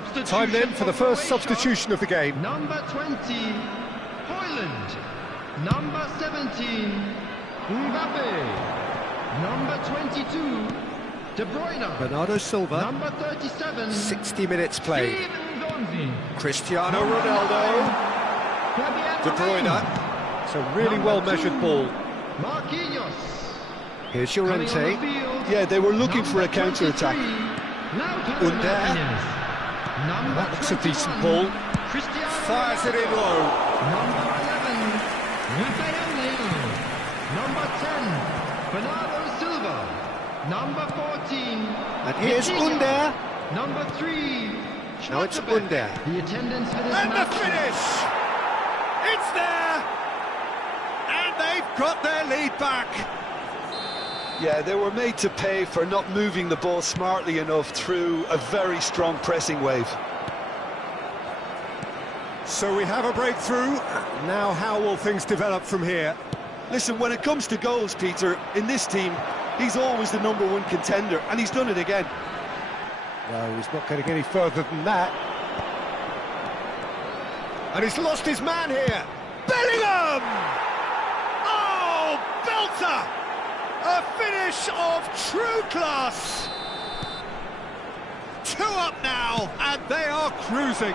Time then for the first substitution of the game. Number 20, Hoyland. Number 17, Mbappe. Number 22, De Bruyne. Bernardo Silva. Number 37, 60 minutes played. Steven Gonzi. Cristiano Ronaldo. De Bruyne. It's a really well-measured ball. Marquinhos. Here's Coming on Llorente. the field, Yeah, they were looking for a number counter-attack. 23, Lautaro Under. Martinez. Number That looks a 21, decent ball. Cristiano Fires it in Ronaldo. low. Number 11, Rafael Leão. Number 10, Bernardo Silva. Number 14, And here's Vitinha. Under. Number 3, Now it's Schlotterbeck. Under. The attendance for this And the match. finish! It's there! And they've got their lead back. Yeah, they were made to pay for not moving the ball smartly enough through a very strong pressing wave. So we have a breakthrough. Now how will things develop from here? Listen, when it comes to goals, Peter, in this team, he's always the #1 contender, and he's done it again. No, he's not getting any further than that. And he's lost his man here. Bellingham! Oh, belter! A finish of true class. 2 up now, and they are cruising.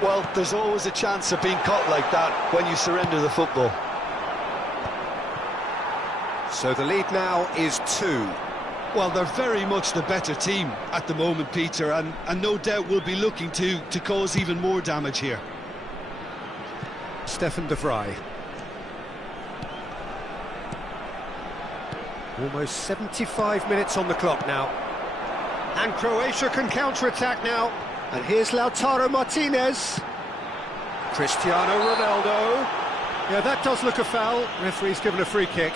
Well, there's always a chance of being caught like that when you surrender the football. So the lead now is 2. Well, they're very much the better team at the moment, Peter, and no doubt will be looking to cause even more damage here. Stefan de Vrij. Almost 75 minutes on the clock now. And Croatia can counter-attack now. And here's Lautaro Martinez. Cristiano Ronaldo. Yeah, that does look a foul. Referee's given a free kick.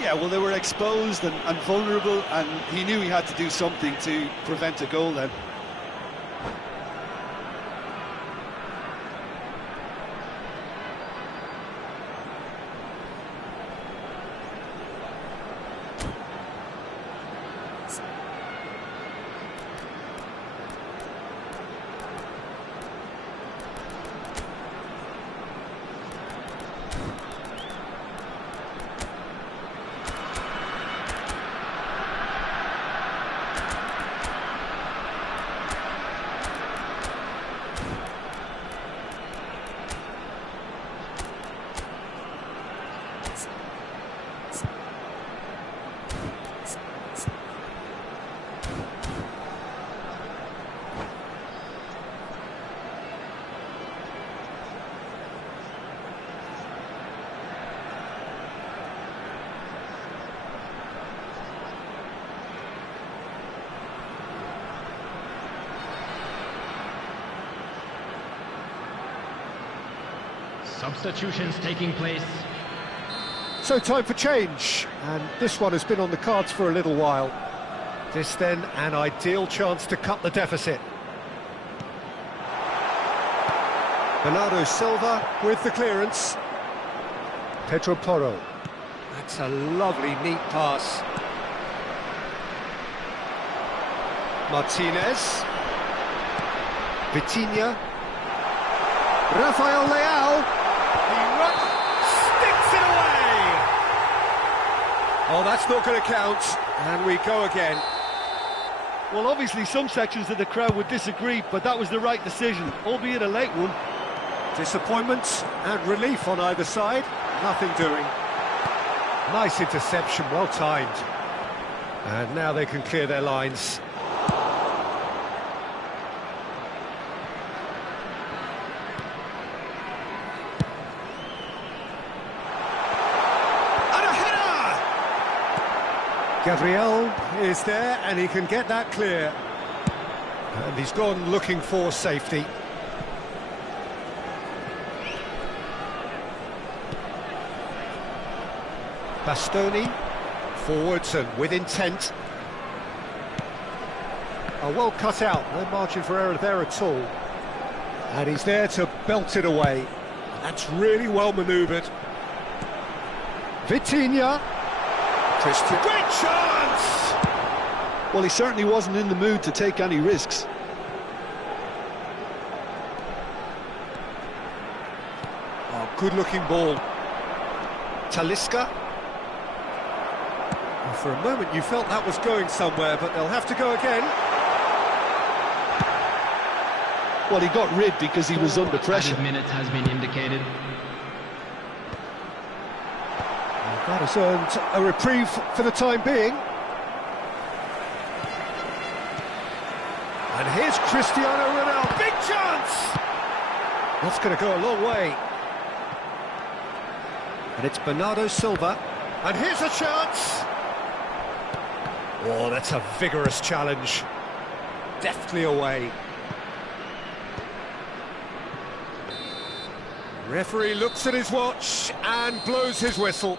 Yeah, well, they were exposed and vulnerable, and he knew he had to do something to prevent a goal then. Substitutions taking place. So time for change. And this one has been on the cards for a little while. This then an ideal chance to cut the deficit. Bernardo Silva with the clearance. Pedro Porro. That's a lovely, neat pass. Martinez. Vitinha. Rafael Leão. Sticks it away! Oh, that's not going to count. And we go again. Well, obviously some sections of the crowd would disagree, but that was the right decision, albeit a late one. Disappointment and relief on either side. Nothing doing. Nice interception, well timed. And now they can clear their lines. And a header! Gabriel is there and he can get that clear. And he's gone looking for safety. Bastoni, forwards and with intent. Oh, well cut out, no margin for error there at all. And he's there to belt it away. That's really well manoeuvred. Vitinha. Christian. Great chance! Well, he certainly wasn't in the mood to take any risks. good-looking ball. Talisca. Well, for a moment you felt that was going somewhere, but they'll have to go again. Well, he got rid because he was under pressure. Added minutes has been indicated. That has earned a reprieve for the time being. And here's Cristiano Ronaldo. Big chance! That's going to go a long way. And it's Bernardo Silva. And here's a chance! Oh, that's a vigorous challenge. Deftly away. Referee looks at his watch and blows his whistle.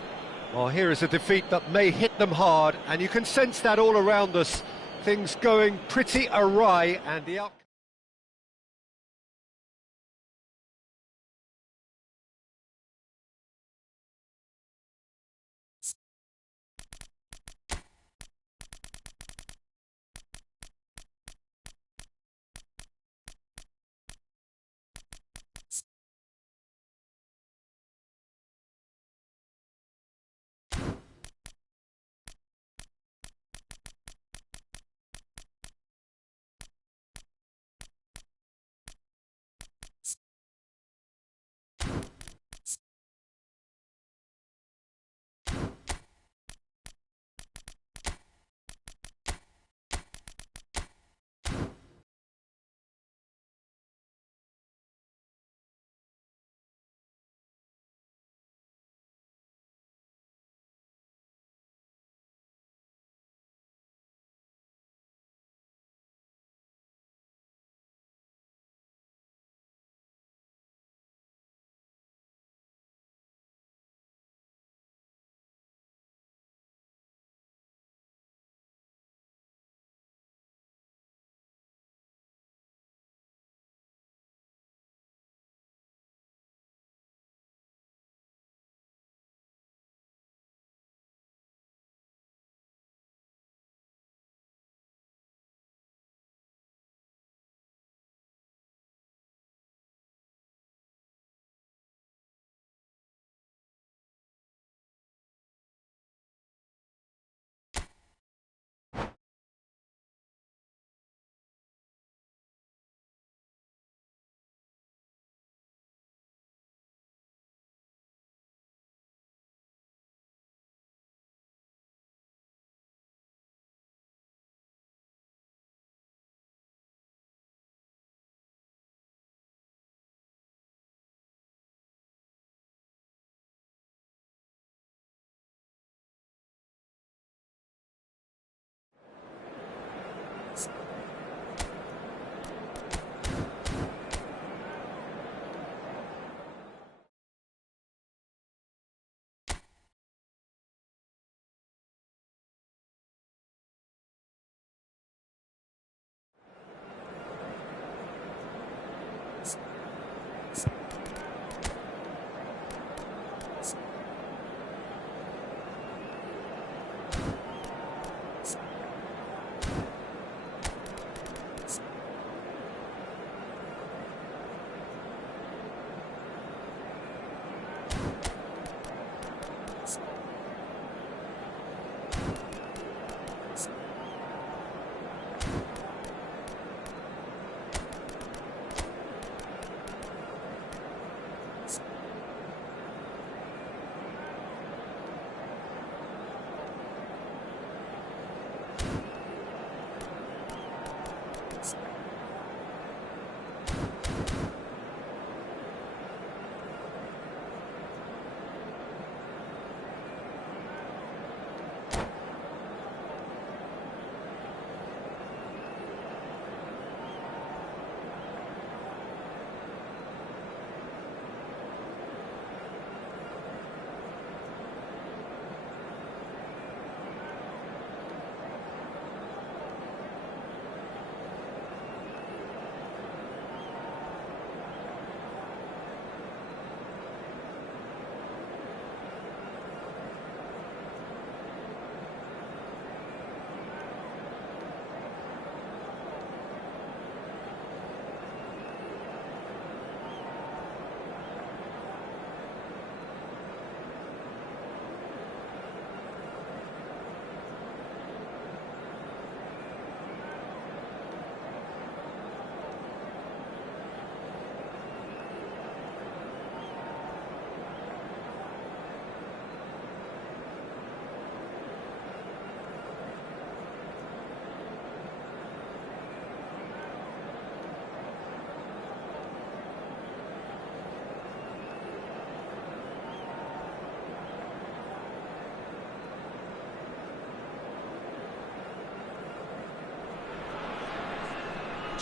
Well, here is a defeat that may hit them hard, and you can sense that all around us. Things going pretty awry, and the outcome...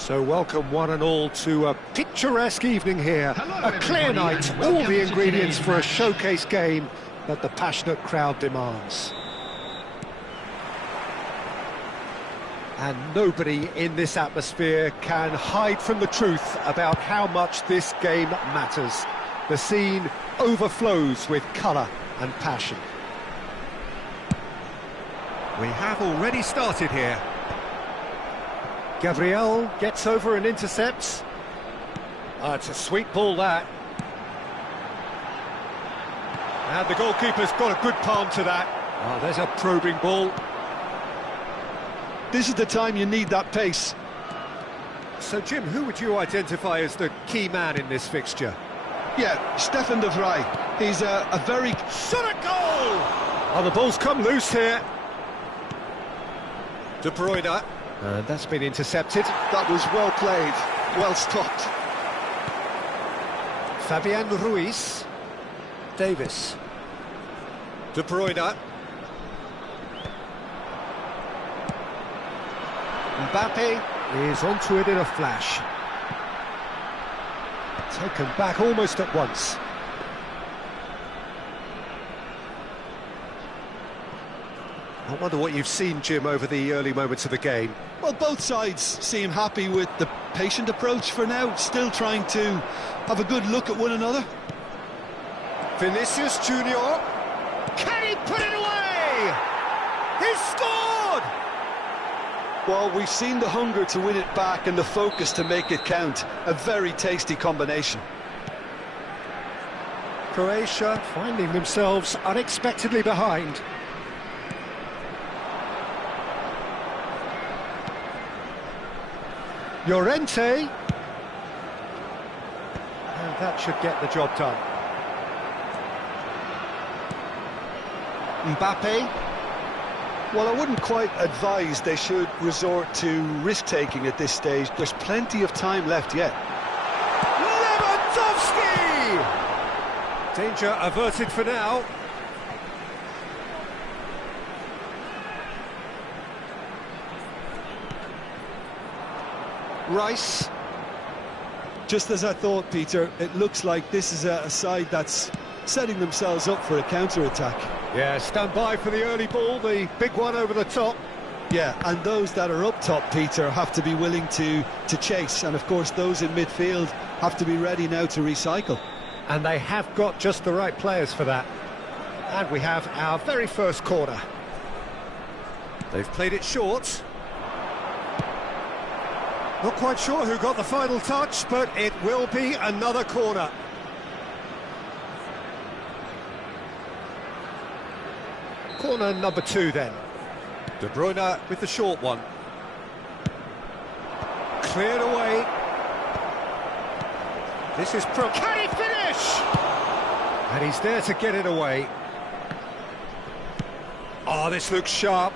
So welcome one and all to a picturesque evening here. Hello, A clear everybody, night, and all welcome the to ingredients today's for a match. showcase game that the passionate crowd demands. And nobody in this atmosphere can hide from the truth about how much this game matters. The scene overflows with colour and passion. We have already started here. Gabriel gets over and intercepts. It's a sweet ball, that. And the goalkeeper's got a good palm to that. There's a probing ball. This is the time you need that pace. So, Jim, who would you identify as the key man in this fixture? Yeah, Stefan de Vrij. He's a very... Shot at goal! Oh, the ball's come loose here. De Bruyne. That's been intercepted. That was well played, well stopped. Fabian Ruiz. Davis. De Bruyne. Mbappe is onto it in a flash. Taken back almost at once. I wonder what you've seen, Jim, over the early moments of the game. Well, both sides seem happy with the patient approach for now, still trying to have a good look at one another. Vinicius Junior. Can he put it away? He's scored! Well, we've seen the hunger to win it back and the focus to make it count. A very tasty combination. Croatia finding themselves unexpectedly behind. Llorente. And that should get the job done. Mbappe. Well, I wouldn't quite advise they should resort to risk-taking at this stage. There's plenty of time left yet. Lewandowski! Danger averted for now. Rice. Just as I thought, Peter, it looks like this is a side that's setting themselves up for a counter-attack. Yeah, stand by for the early ball, the big one over the top. Yeah, and those that are up top, Peter, have to be willing to chase. And, of course, those in midfield have to be ready now to recycle. And they have got just the right players for that. And we have our very first corner. They've played it short. Not quite sure who got the final touch, but it will be another corner. Corner number 2 then. De Bruyne with the short one. Cleared away. This is Can he finish? And he's there to get it away. Oh, this looks sharp.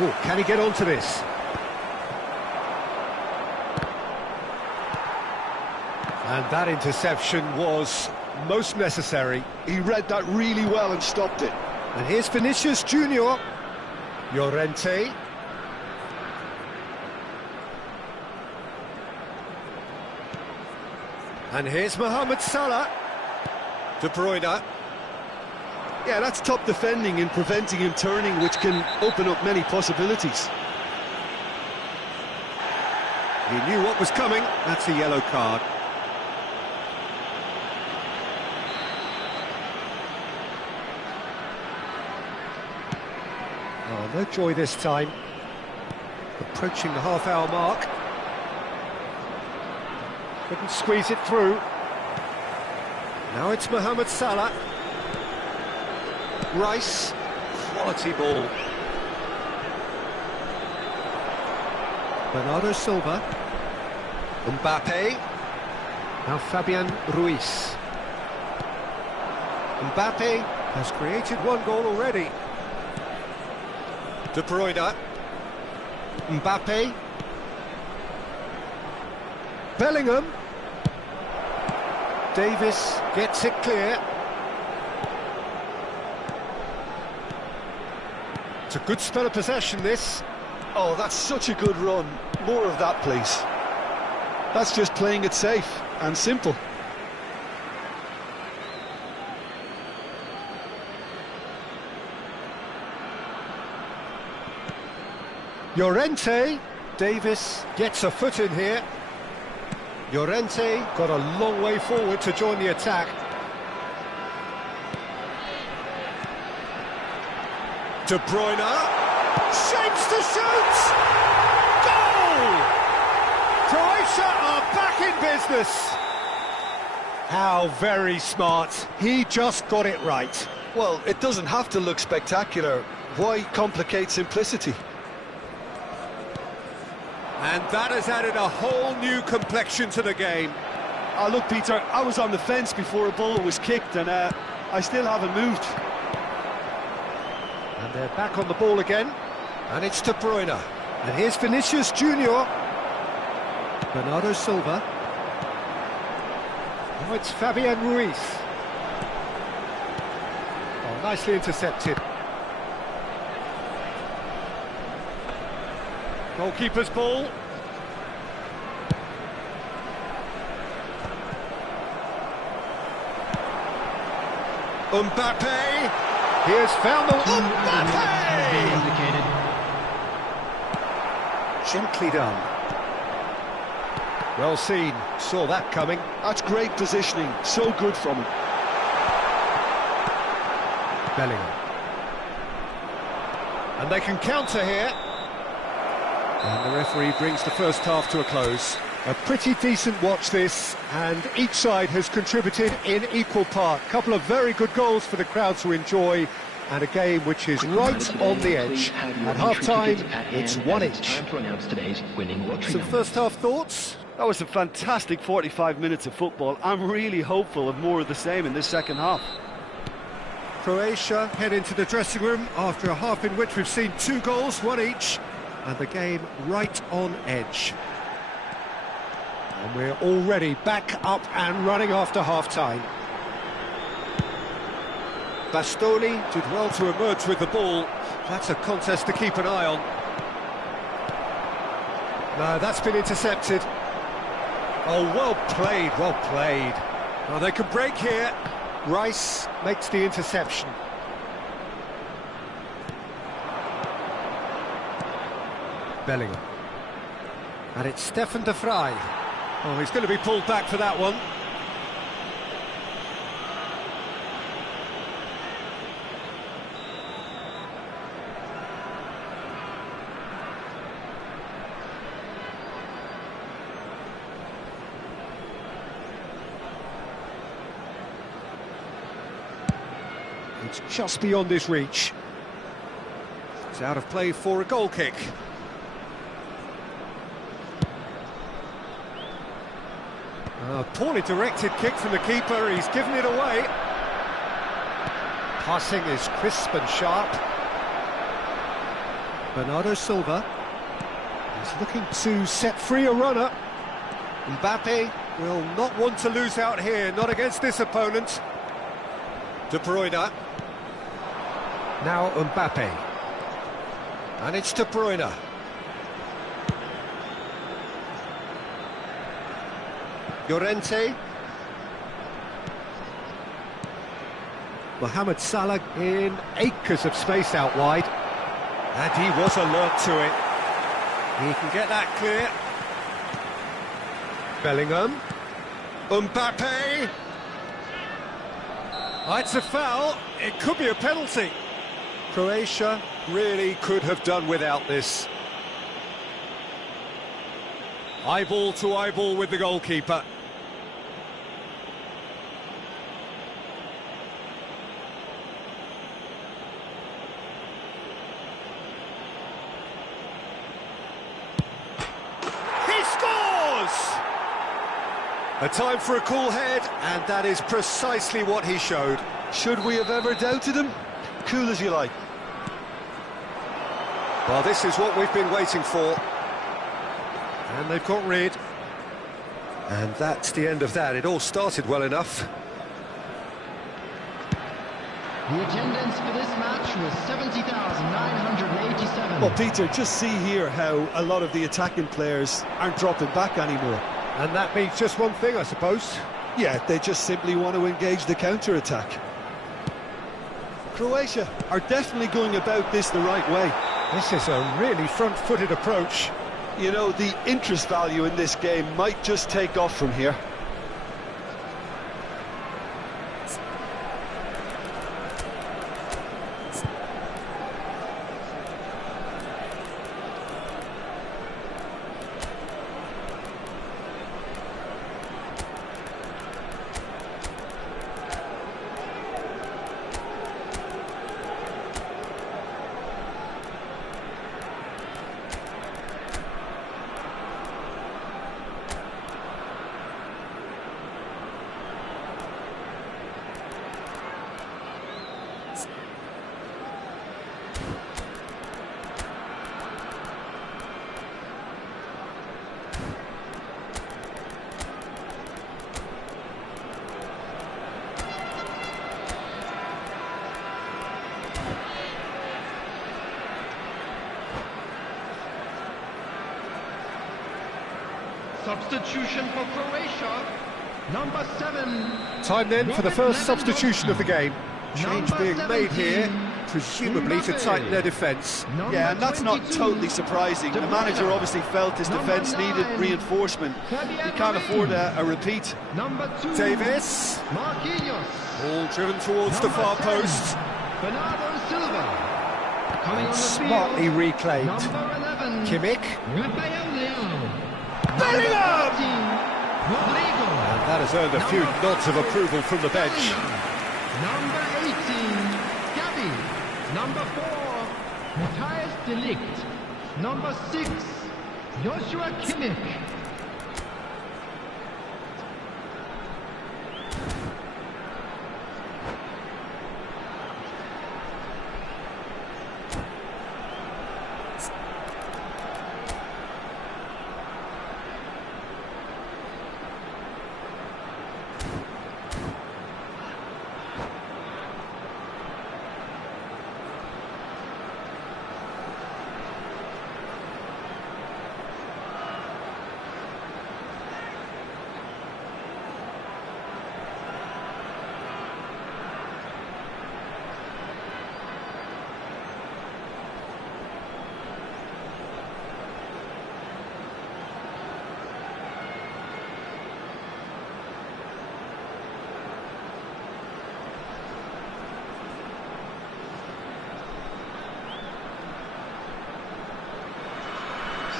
Oh, can he get onto this? And that interception was most necessary. He read that really well and stopped it. And here's Vinicius Junior. Llorente. And here's Mohamed Salah. De Bruyne. Yeah, that's top defending and preventing him turning, which can open up many possibilities. He knew what was coming. That's a yellow card. Oh, no joy this time. Approaching the half-hour mark. Couldn't squeeze it through. Now it's Mohamed Salah. Rice. Quality ball. Bernardo Silva. Mbappe. Now Fabian Ruiz. Mbappe has created one goal already. De Bruyne. Mbappe. Bellingham. Davis gets it clear. It's a good spell of possession, this. Oh, that's such a good run. More of that, please. That's just playing it safe and simple. Llorente. Davis gets a foot in here. Llorente got a long way forward to join the attack. De Bruyne shapes to shoot! Goal! Croatia are back in business. How very smart. He just got it right. Well, it doesn't have to look spectacular. Why complicate simplicity? And that has added a whole new complexion to the game. Oh, look, Peter, I was on the fence before a ball was kicked, and I still haven't moved. And they're back on the ball again. And it's De Bruyne. And here's Vinicius Junior. Bernardo Silva. Now it's Fabian Ruiz. Oh, nicely intercepted. Goalkeeper's ball. Mbappe. He has found the... Mbappe! Gently done. Well seen. Saw that coming. That's great positioning. So good from him. Bellingham. And they can counter here. And the referee brings the first half to a close. A pretty decent watch this, and each side has contributed in equal part. A couple of very good goals for the crowd to enjoy, and a game which is right on the edge. At half-time, it's one each. Some first-half thoughts? That was a fantastic 45 minutes of football. I'm really hopeful of more of the same in this second half. Croatia head into the dressing room after a half in which we've seen 2 goals, one each. And the game right on edge. And we're already back up and running after half-time. Bastoni did well to emerge with the ball. That's a contest to keep an eye on. No, that's been intercepted. Oh, well played, well played. Well, they can break here. Rice makes the interception. Bellingham. And it's Stefan de Vrij. Oh, he's going to be pulled back for that one. It's just beyond his reach. It's out of play for a goal kick. A poorly directed kick from the keeper, he's given it away. Passing is crisp and sharp. Bernardo Silva is looking to set free a runner. Mbappe will not want to lose out here, not against this opponent. De Bruyne. Now Mbappe. And it's De Bruyne. Llorente. Mohamed Salah in acres of space out wide. And he was alert to it. He can get that clear. Bellingham. Mbappe. Oh, it's a foul. It could be a penalty. Croatia really could have done without this. Eyeball to eyeball with the goalkeeper. He scores! A time for a cool head, and that is precisely what he showed. Should we have ever doubted him? Cool as you like. Well, this is what we've been waiting for. And they've got rid. And that's the end of that. It all started well enough. The attendance for this match was 70,987. Well, Peter, just see here how a lot of the attacking players aren't dropping back anymore. And that means just one thing, I suppose. Yeah, they just simply want to engage the counter-attack. Croatia are definitely going about this the right way. This is a really front-footed approach. You know, the interest value in this game might just take off from here. Substitution for Croatia, number 7. Time then for the first Robert substitution of the game. Change Number being made 17, here, presumably to tighten their defence. Number Yeah, and that's not 22, totally surprising. The De manager Bruyne. obviously felt his Number defence needed 9, reinforcement. He can't afford a repeat. Number 2, Davis, Marquinhos. all driven towards the Number far 10, post. Bernardo Silva. Coming on the Smartly field, reclaimed. number 11, Kimmich, Rafael Leao. Bellingham! 13, Rodrigo. And that has earned a few Number nods of 5, approval from the bench. Number 18, Gavi. Number 4, Matthias de Ligt. Number 6, Joshua Kimmich.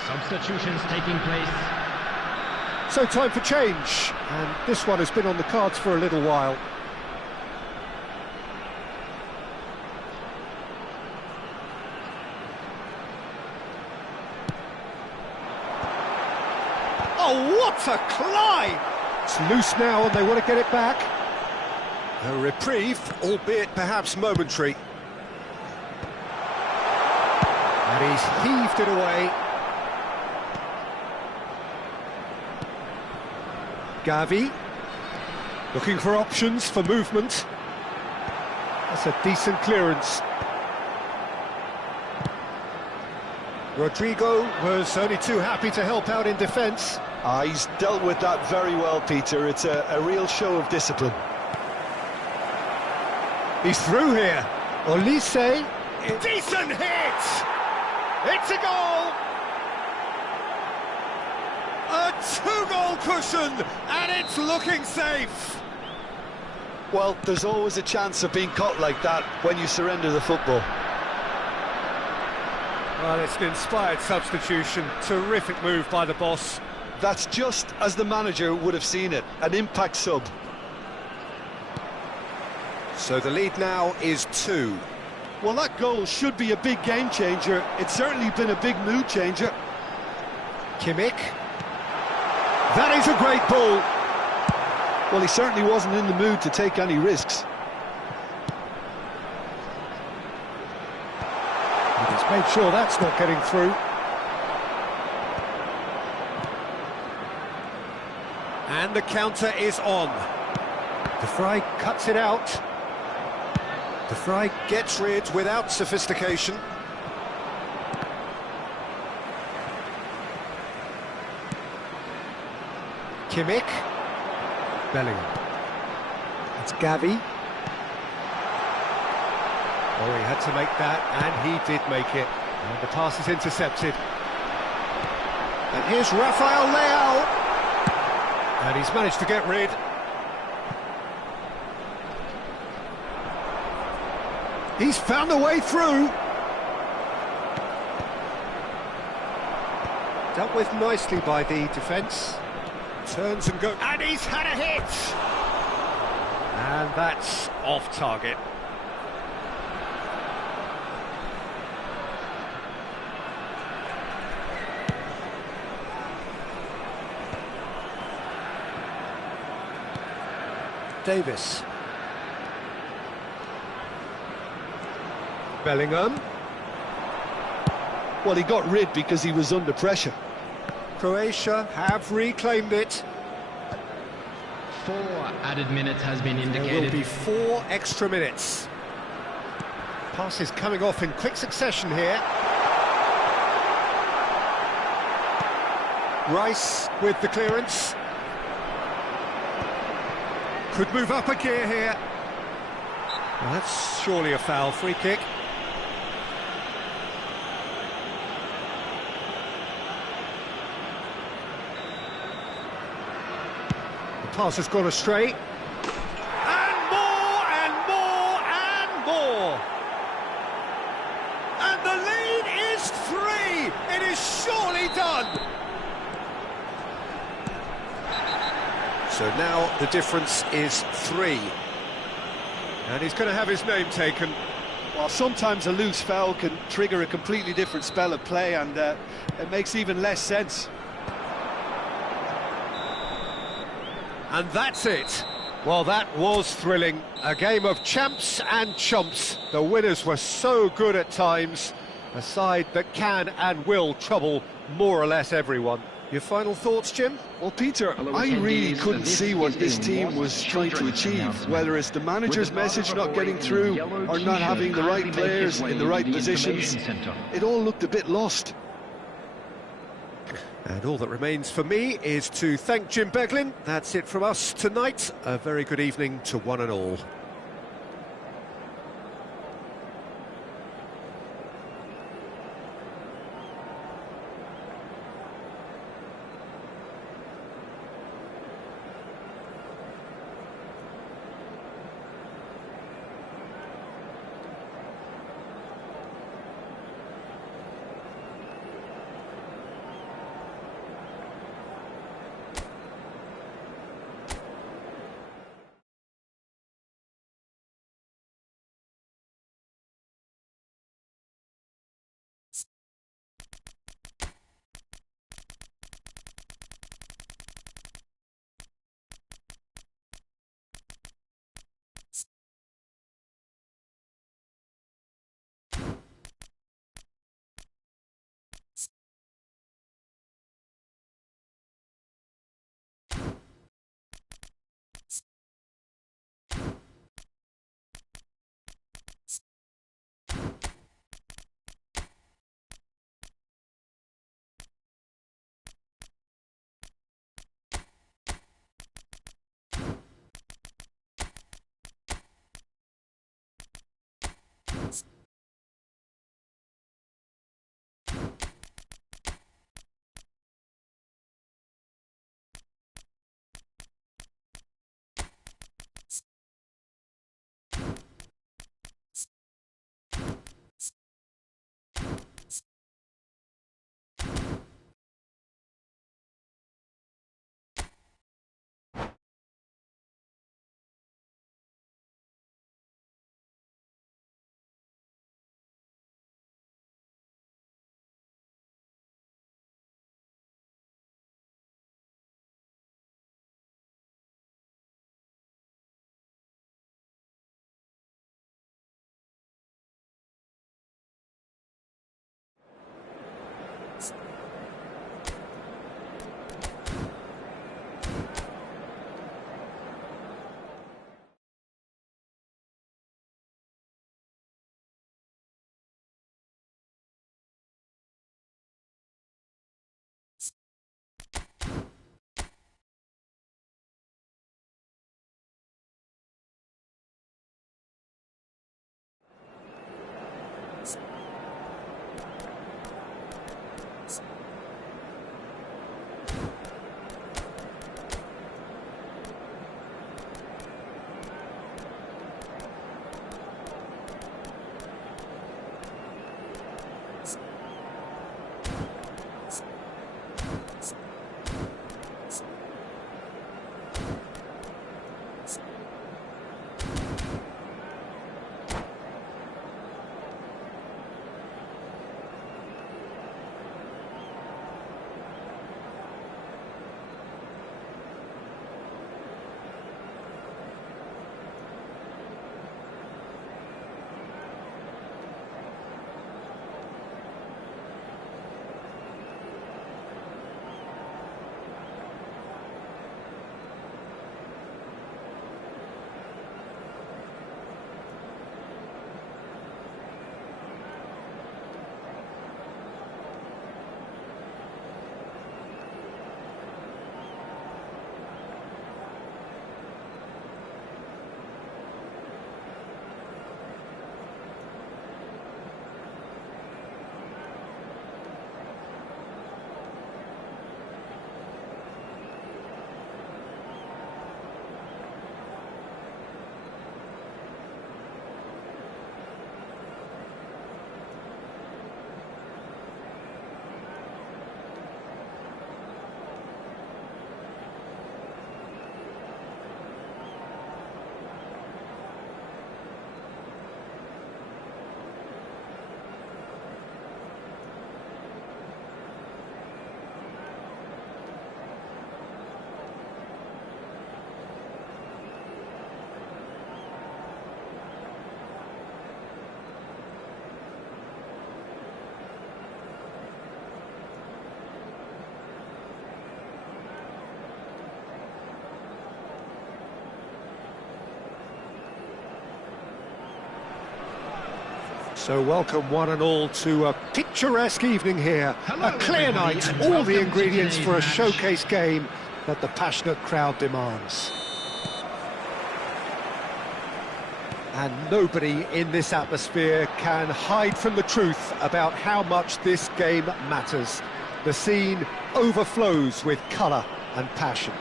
Substitutions taking place. So time for change, and this one has been on the cards for a little while. Oh, what a climb! It's loose now and they want to get it back. A reprieve, albeit perhaps momentary. And he's heaved it away. Gavi, looking for options for movement. That's a decent clearance. Rodrigo was only too happy to help out in defence. He's dealt with that very well, Peter. It's a real show of discipline. He's through here. Olise, decent hit! It's a goal! A two-goal cushion, and it's looking safe. Well, there's always a chance of being caught like that when you surrender the football. Well, it's an inspired substitution. Terrific move by the boss. That's just as the manager would have seen it, an impact sub. So the lead now is 2. Well, that goal should be a big game changer. It's certainly been a big mood changer. Kimmich. That is a great ball. Well, he certainly wasn't in the mood to take any risks. He's made sure that's not getting through. And the counter is on. De Vrij cuts it out. The Fry gets rid without sophistication. Kimmich. Bellingham. It's Gavi. Oh, he had to make that, and he did make it. And the pass is intercepted. And here's Rafael Leao. And he's managed to get rid. He's found a way through. Dealt with nicely by the defence. Turns and goes. And he's had a hit. And that's off target. Davis. Bellingham. Well, he got rid because he was under pressure. Croatia have reclaimed it. 4 added minutes has been There indicated. will be 4 extra minutes. Passes coming off in quick succession here. Rice with the clearance. Could move up a gear here. Well, that's surely a foul. Free kick. The pass has gone astray. And more, and more, and more. And the lead is 3. It is surely done. So now the difference is 3. And he's going to have his name taken. Well, sometimes a loose foul can trigger a completely different spell of play, and it makes even less sense. And that's it. Well, that was thrilling. A game of champs and chumps. The winners were so good at times. A side that can and will trouble more or less everyone. Your final thoughts, Jim? Well, Peter, I really couldn't see what this team was trying to achieve, whether it's the manager's message not getting through or not having the right players in the right positions. It all looked a bit lost. And all that remains for me is to thank Jim Beglin. That's it from us tonight. A very good evening to one and all. So welcome one and all to a picturesque evening here. Hello, a clear everybody, night, and all the welcome ingredients to for a today's showcase game that the passionate crowd demands. And nobody in this atmosphere can hide from the truth about how much this game matters. The scene overflows with colour and passion.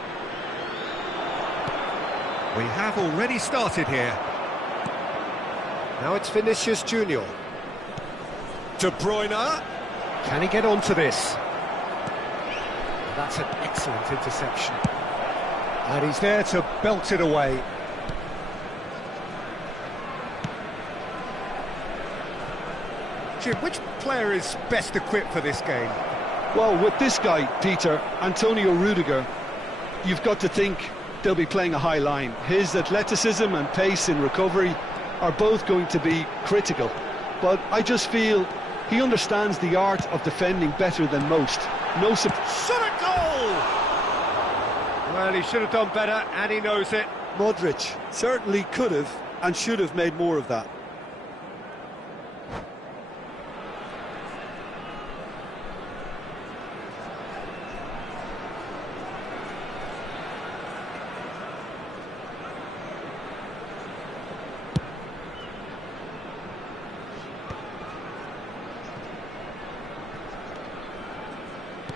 We have already started here. Now it's Vinicius Junior. De Bruyne. Can he get onto this? That's an excellent interception. And he's there to belt it away. Jim, which player is best equipped for this game? Well, with this guy, Peter, Antonio Rudiger, you've got to think they'll be playing a high line. His athleticism and pace in recovery are both going to be critical. But I just feel he understands the art of defending better than most. No surprise. Shot a goal! Well, he should have done better, and he knows it. Modric certainly could have and should have made more of that.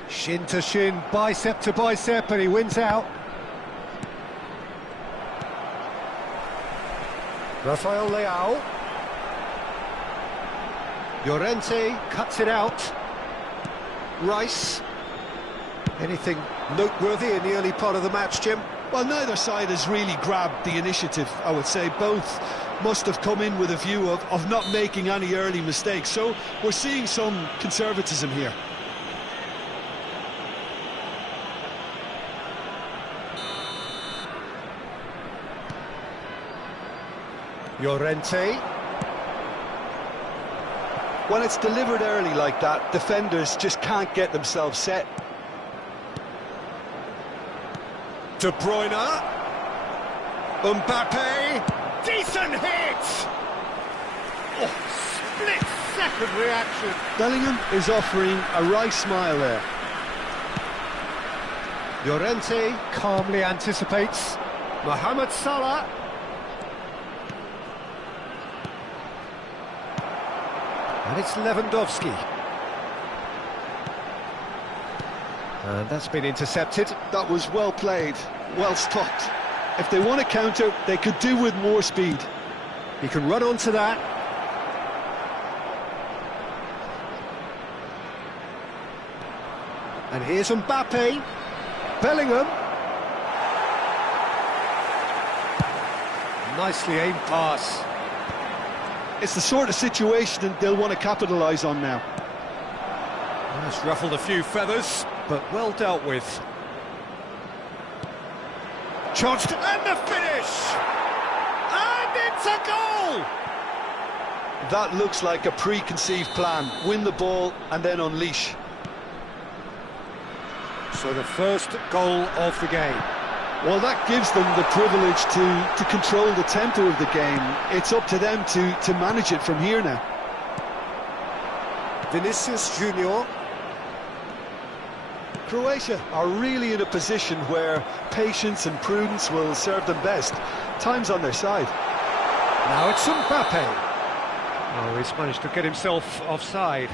Shin to shin, bicep to bicep, and he wins out. Rafael Leao. Llorente cuts it out. Rice. Anything noteworthy in the early part of the match, Jim? Well, neither side has really grabbed the initiative, I would say. Both must have come in with a view of not making any early mistakes. So we're seeing some conservatism here. Llorente. When it's delivered early like that, defenders just can't get themselves set. De Bruyne. Mbappe. Decent hit! Oh, split-second reaction. Bellingham is offering a wry smile there. Llorente calmly anticipates. Mohamed Salah. And it's Lewandowski. And that's been intercepted. That was well played, well stopped. If they want to counter, they could do with more speed. He can run onto that. And here's Mbappe. Bellingham. Nicely aimed pass. It's the sort of situation they'll want to capitalise on now. That's ruffled a few feathers, but well dealt with. Chance to... and the finish! And it's a goal! That looks like a preconceived plan. Win the ball and then unleash. So the first goal of the game. Well, that gives them the privilege to control the tempo of the game. It's up to them to manage it from here now. Vinicius Junior. Croatia are really in a position where patience and prudence will serve them best. Time's on their side. Now it's Mbappe. Oh, he's managed to get himself offside.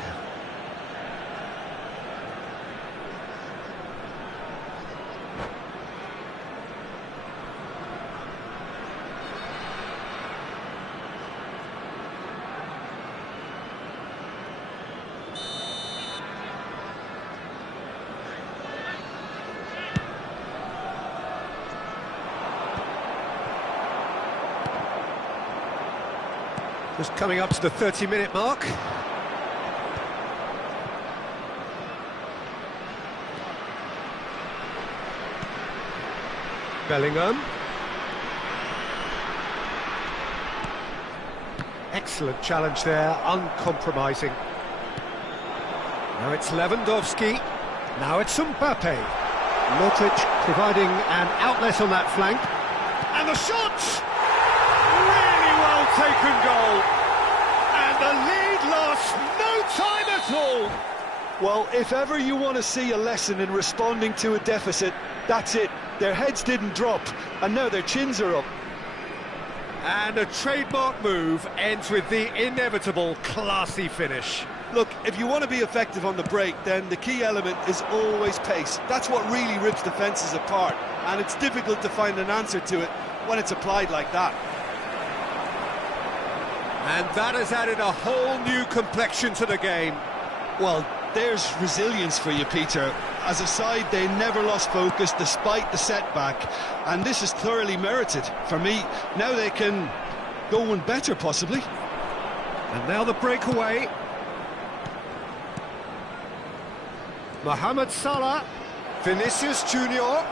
Just coming up to the 30-minute mark. Bellingham. Excellent challenge there, uncompromising. Now it's Lewandowski. Now it's Mbappe. Modric providing an outlet on that flank. And the shot! Really well taken goal. And the lead lost, no time at all. Well, if ever you want to see a lesson in responding to a deficit, that's it. Their heads didn't drop, and now their chins are up. And a trademark move ends with the inevitable classy finish. Look, if you want to be effective on the break, then the key element is always pace. That's what really rips defences apart, and it's difficult to find an answer to it when it's applied like that. And that has added a whole new complexion to the game. Well, there's resilience for you, Peter. As a side, they never lost focus despite the setback, and this is thoroughly merited. For me, now they can go one better, possibly. And now the breakaway. Mohamed Salah, Vinicius Junior.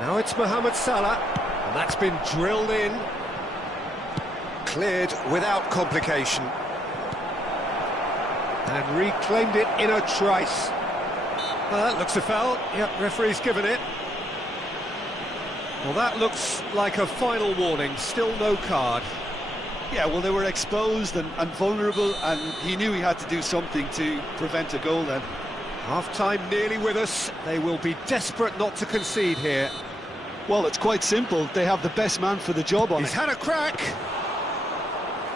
Now it's Mohamed Salah, and that's been drilled in. Cleared without complication. And reclaimed it in a trice. Well, that looks a foul. Yep, referee's given it. Well, that looks like a final warning. Still no card. Yeah, well, they were exposed and vulnerable, and he knew he had to do something to prevent a goal then. Half-time nearly with us. They will be desperate not to concede here. Well, it's quite simple. They have the best man for the job on it. He's had a crack.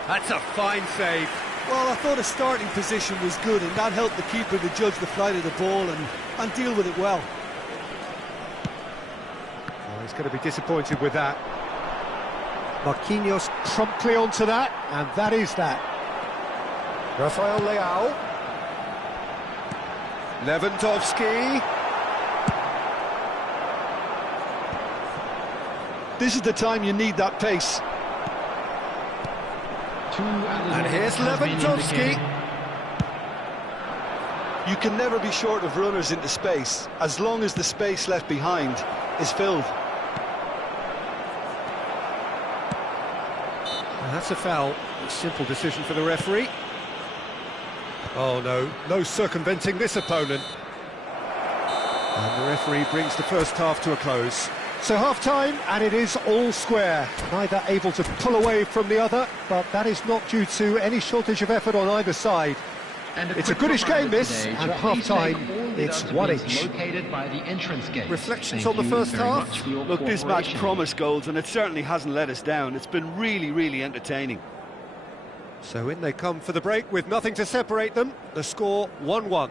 That's a fine save. Well, I thought his starting position was good, and that helped the keeper to judge the flight of the ball and deal with it well. Oh, he's going to be disappointed with that. Marquinhos promptly onto that, and that is that. Rafael Leao. Lewandowski. This is the time you need that pace. And here's Lewandowski. You can never be short of runners into space, as long as the space left behind is filled. And that's a foul. A simple decision for the referee. Oh no, no circumventing this opponent. And the referee brings the first half to a close. So half-time, and it is all square. Neither able to pull away from the other, but that is not due to any shortage of effort on either side. It's a goodish game, this, and half-time, it's one each. Reflections on the first half? Look, this match promised goals, and it certainly hasn't let us down. It's been really, really entertaining. So in they come for the break with nothing to separate them. The score 1-1.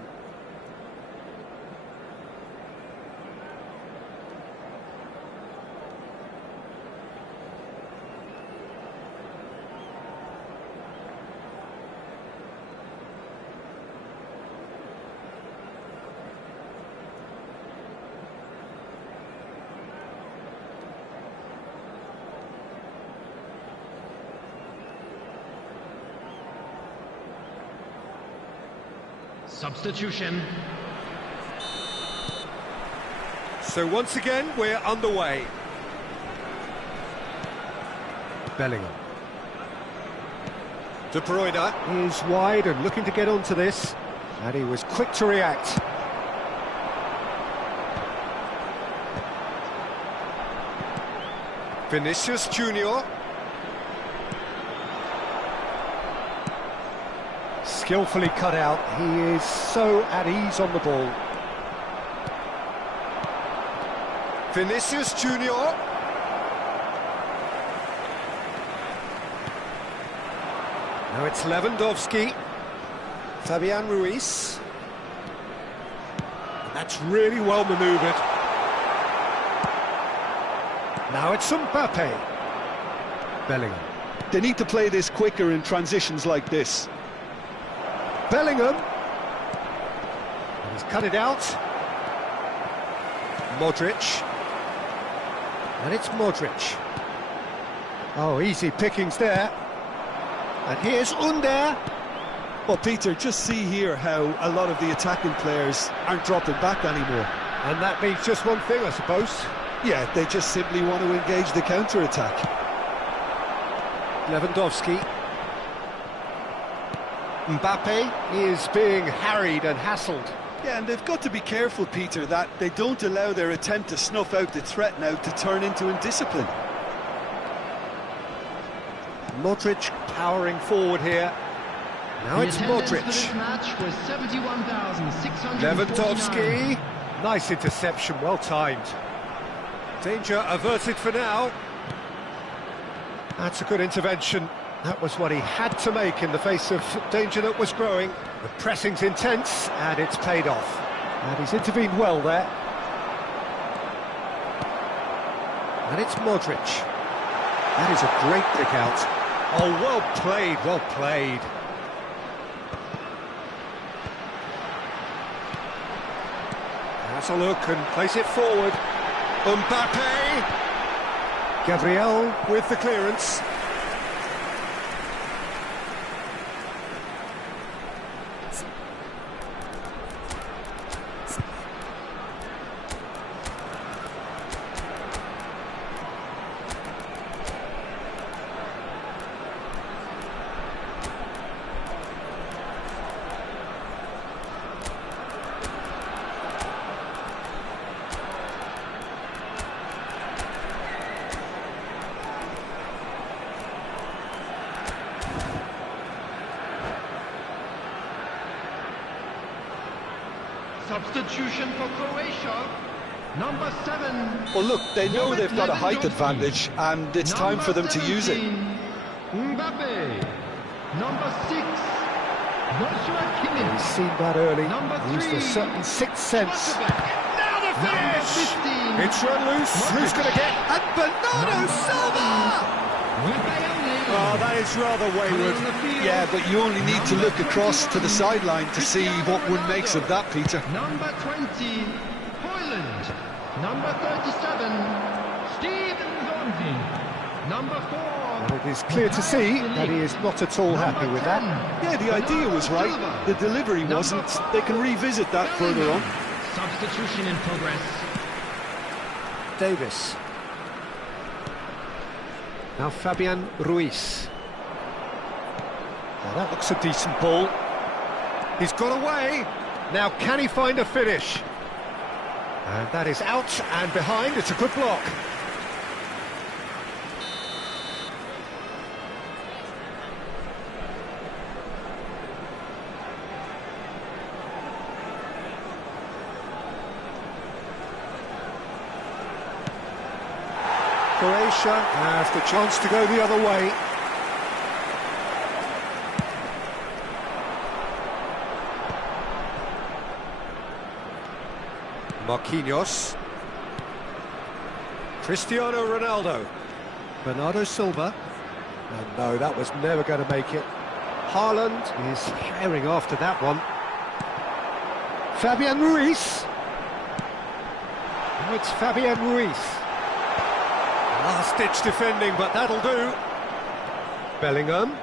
Substitution. So once again, we're underway. Bellingham. De Bruyne is wide and looking to get onto this, and he was quick to react. Vinicius Junior. Skillfully cut out. He is so at ease on the ball. Vinicius Junior. Now it's Lewandowski. Fabian Ruiz. That's really well manoeuvred. Now it's Mbappe. Bellingham. They need to play this quicker in transitions like this. Bellingham. And he's cut it out. Modric. And it's Modric. Oh, easy pickings there. And here's Under. Well, Peter, just see here how a lot of the attacking players aren't dropping back anymore. And that means just one thing, I suppose. Yeah, they just simply want to engage the counter-attack. Lewandowski. Mbappe is being harried and hassled. Yeah, and they've got to be careful, Peter, that they don't allow their attempt to snuff out the threat now to turn into indiscipline. Modric powering forward here. Now it's Modric. Lewandowski. Nice interception, well timed. Danger averted for now. That's a good intervention. That was what he had to make in the face of danger that was growing. The pressing's intense, and it's paid off. And he's intervened well there. And it's Modric. That is a great pick out. Oh, well played, well played. Has a look and plays it forward. Mbappe! Gabriel with the clearance. Substitution for Croatia, number 7. Well, look, they know they've got a height advantage, and it's time for them to use it. Mbappe, number 6. He's seen that early. Used a certain sixth sense. Now the finish! It's run loose. Who's going to get? And Bernardo Silva! Oh, that is rather wayward. Yeah, but you only need to look across to the sideline to see what one makes of that, Peter. Number 20, Poland. Number 37, Steven Zonzi. Number 4. And it is clear to see that he is not at all happy with that. Yeah, the idea was right. The delivery wasn't. They can revisit that further on. Substitution in progress. Davis. Now Fabian Ruiz. Well, that looks a decent ball. He's got away. Now can he find a finish? And that is out and behind. It's a good block. Croatia has the chance to go the other way. Marquinhos. Cristiano Ronaldo. Bernardo Silva. And no, that was never going to make it. Haaland is herring after that one. Fabian Ruiz. Now it's Fabian Ruiz. Last-ditch defending, but that'll do. Bellingham.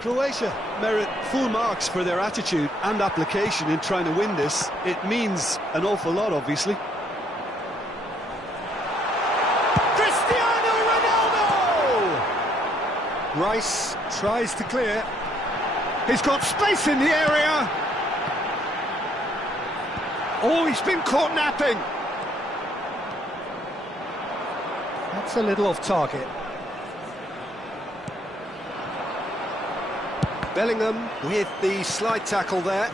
Croatia merit full marks for their attitude and application in trying to win this. It means an awful lot, obviously. Cristiano Ronaldo! Rice tries to clear. He's got space in the area. Oh, he's been caught napping. That's a little off target. Bellingham with the slide tackle there.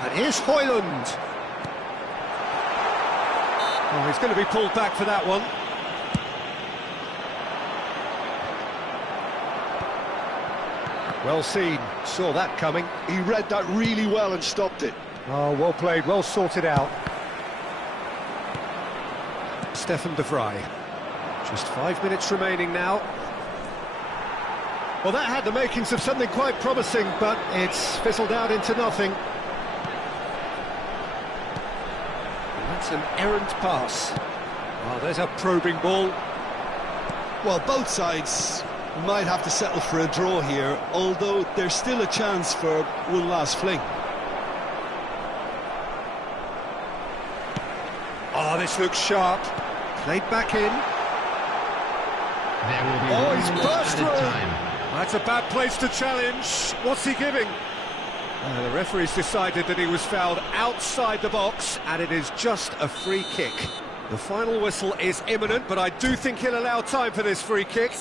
And here's Højlund. Oh, he's going to be pulled back for that one. Well seen, saw that coming. He read that really well and stopped it. Oh, well played, well sorted out. Stefan de Vrij. Just 5 minutes remaining now. Well, that had the makings of something quite promising, but it's fizzled out into nothing. And that's an errant pass. Oh, there's a probing ball. Well, both sides might have to settle for a draw here, although there's still a chance for one last fling. Oh, this looks sharp. Played back in. There will be Oh, he's burst through. time. That's a bad place to challenge. What's he giving? The referee's decided that he was fouled outside the box, and it is just a free kick. The final whistle is imminent, but I do think he'll allow time for this free kick.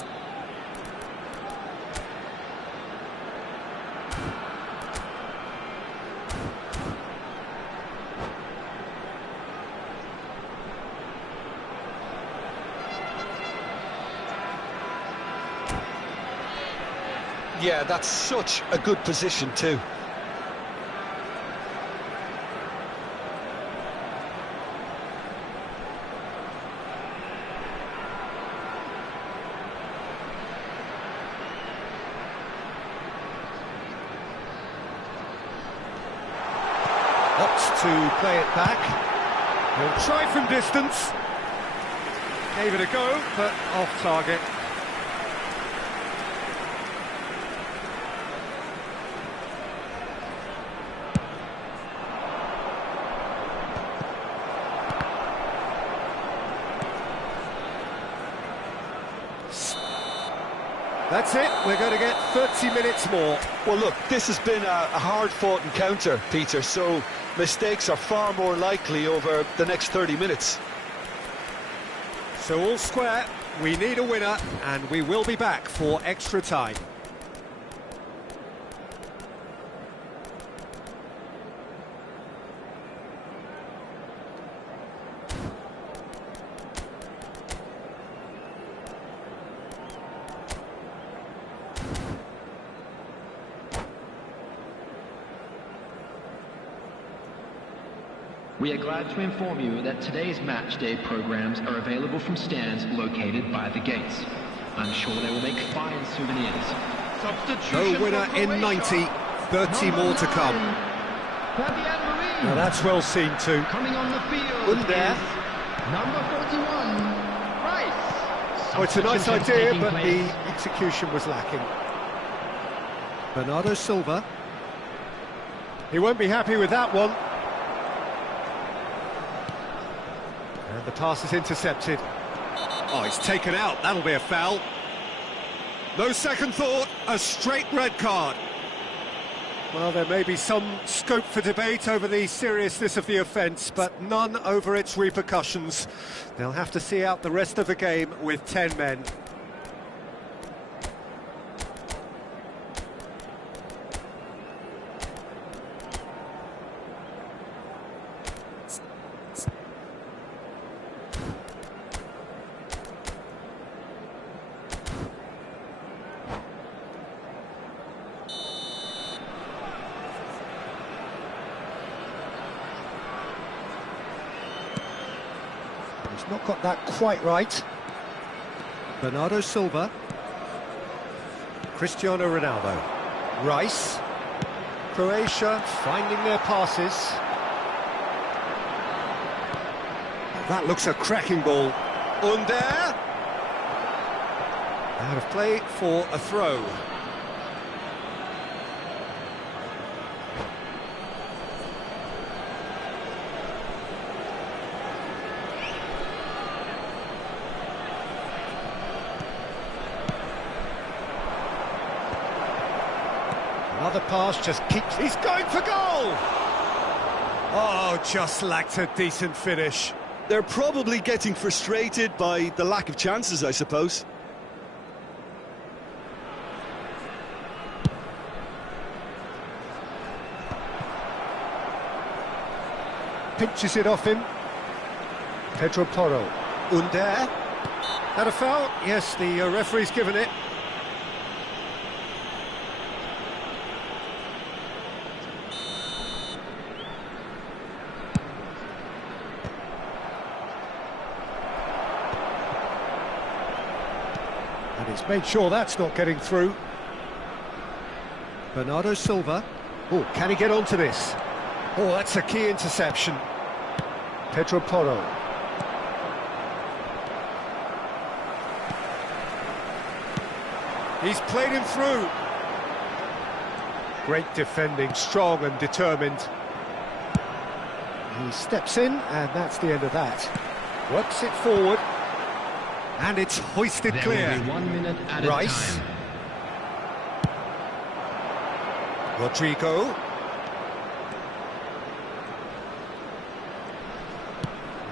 Yeah, that's such a good position too. Opts to play it back. He'll try from distance. Gave it a go, but off target. That's it, we're going to get 30 minutes more. Well, look, this has been a hard-fought encounter, Peter, so mistakes are far more likely over the next 30 minutes. So all square, we need a winner, and we will be back for extra time. We are glad to inform you that today's match day programs are available from stands located by the gates. I'm sure they will make fine souvenirs. No winner in 90, 30 more to come. Now that's well seen too. Coming on the field Under. number 41, Rice. Oh, it's a nice Substitution idea, taking but place. the execution was lacking. Bernardo Silva. He won't be happy with that one. And the pass is intercepted. Oh, he's taken out. That'll be a foul. No second thought, a straight red card. Well, there may be some scope for debate over the seriousness of the offence, but none over its repercussions. They'll have to see out the rest of the game with 10 men. He's not got that quite right. Bernardo Silva. Cristiano Ronaldo. Rice. Croatia finding their passes. That looks a cracking ball. Under. Out of play for a throw. Another pass just keeps... He's going for goal! Oh, just lacked a decent finish. They're probably getting frustrated by the lack of chances, I suppose. Pinches it off him. Pedro Porro. Under. That a foul? Yes, the referee's given it. And he's made sure that's not getting through. Bernardo Silva. Oh, can he get onto this? Oh, that's a key interception. Pedro Porro. He's played him through. Great defending, strong and determined. He steps in, and that's the end of that. Works it forward. And it's hoisted There clear. will be 1 minute at Rice. a time. Rodrigo.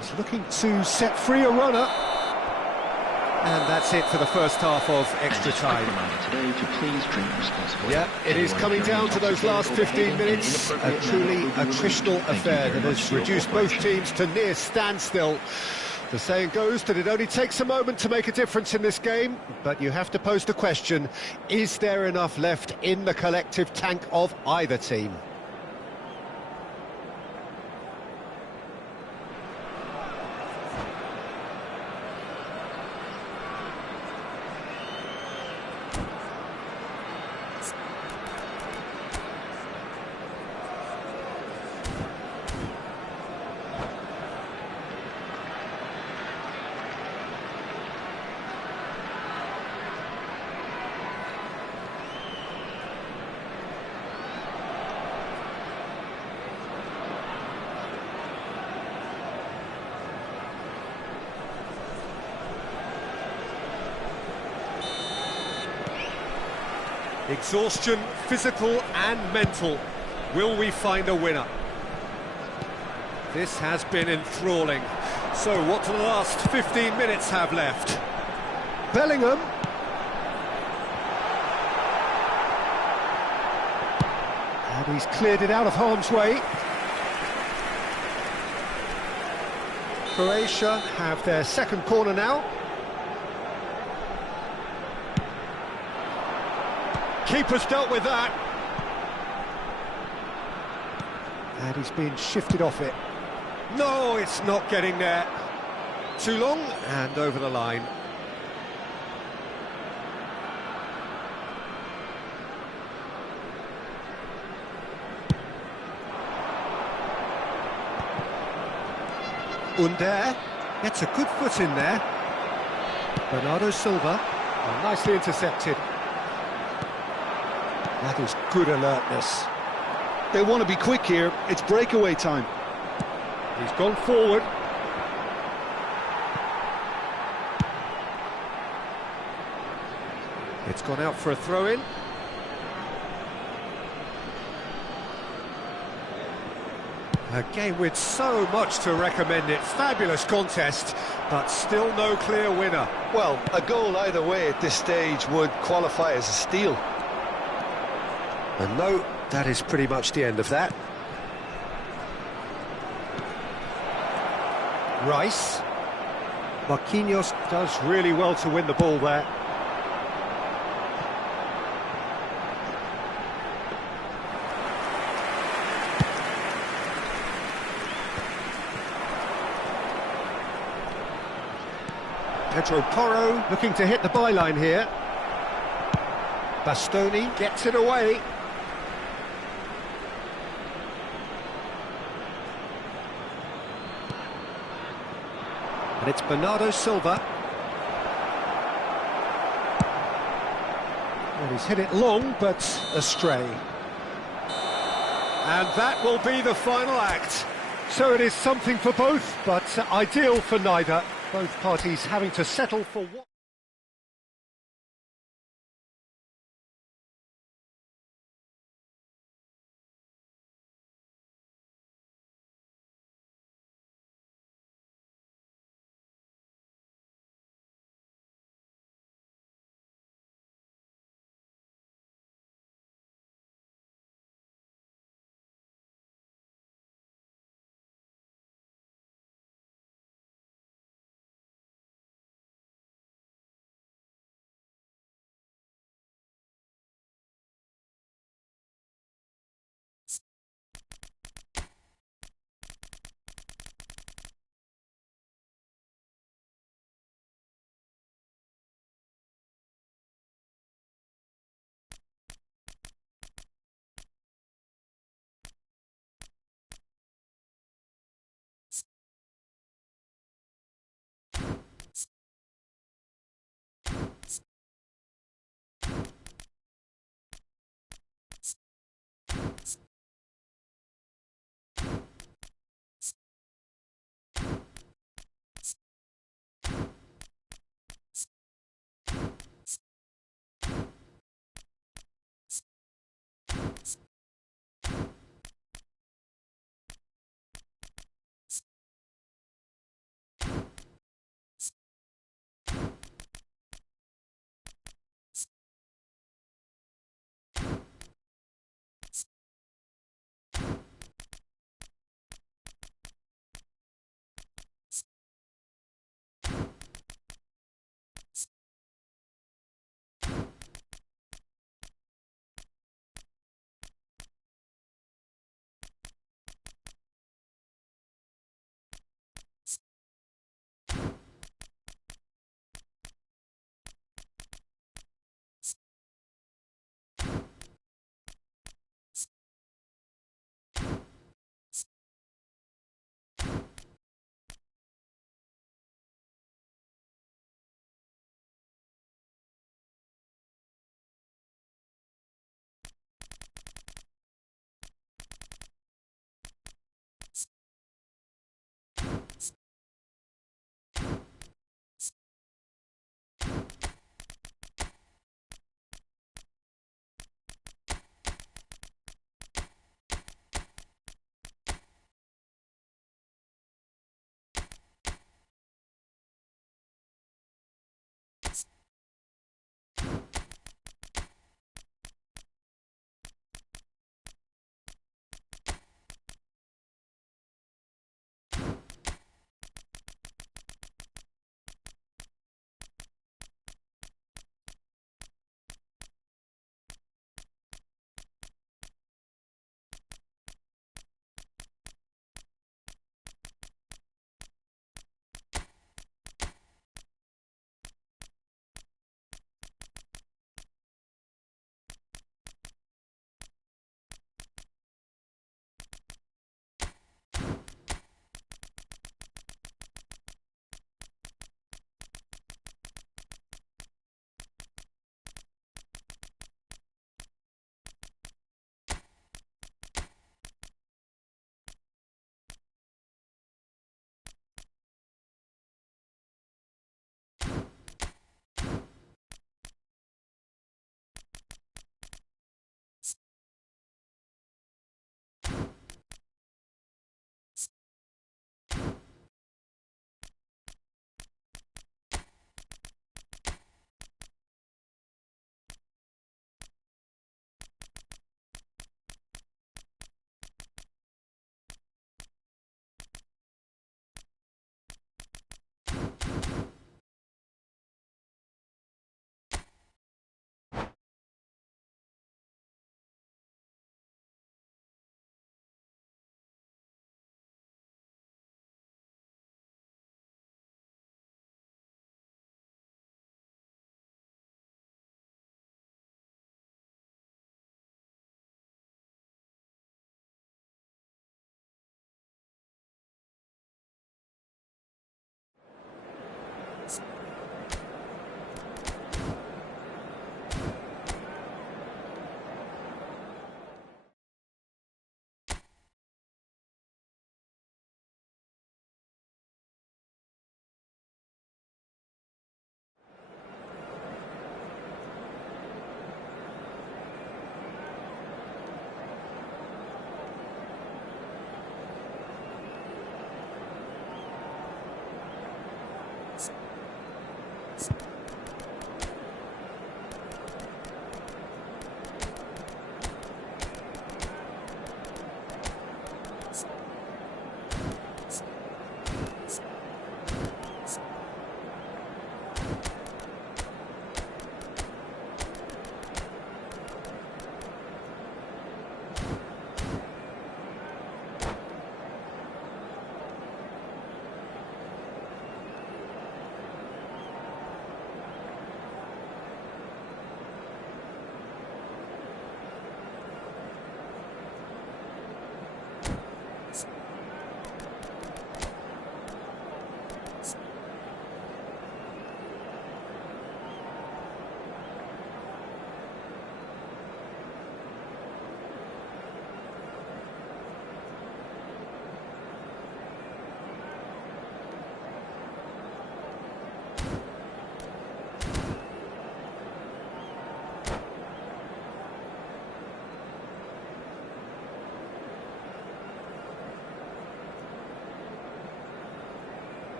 He's looking to set free a runner. And that's it for the first half of extra time. Today to please drink responsibly. Yeah, it is coming down to those last 15 minutes. Truly attritional affair that has reduced both teams to near standstill. The saying goes that it only takes a moment to make a difference in this game, but you have to pose the question, is there enough left in the collective tank of either team? Exhaustion, physical and mental. Will we find a winner? This has been enthralling. So what do the last 15 minutes have left? Bellingham. And he's cleared it out of harm's way. Croatia have their second corner now. Keeper's dealt with that. And he's been shifted off it. No, it's not getting there. Too long and over the line. Under gets a good foot in there. Bernardo Silva, nicely intercepted. That is good alertness. They want to be quick here. It's breakaway time. He's gone forward. It's gone out for a throw-in. A game with so much to recommend it. Fabulous contest, but still no clear winner. Well, a goal either way at this stage would qualify as a steal. And no, that is pretty much the end of that. Rice. Marquinhos does really well to win the ball there. Pedro Porro looking to hit the byline here. Bastoni gets it away. And it's Bernardo Silva. And he's hit it long, but astray. And that will be the final act. So it is something for both, but ideal for neither. Both parties having to settle for what...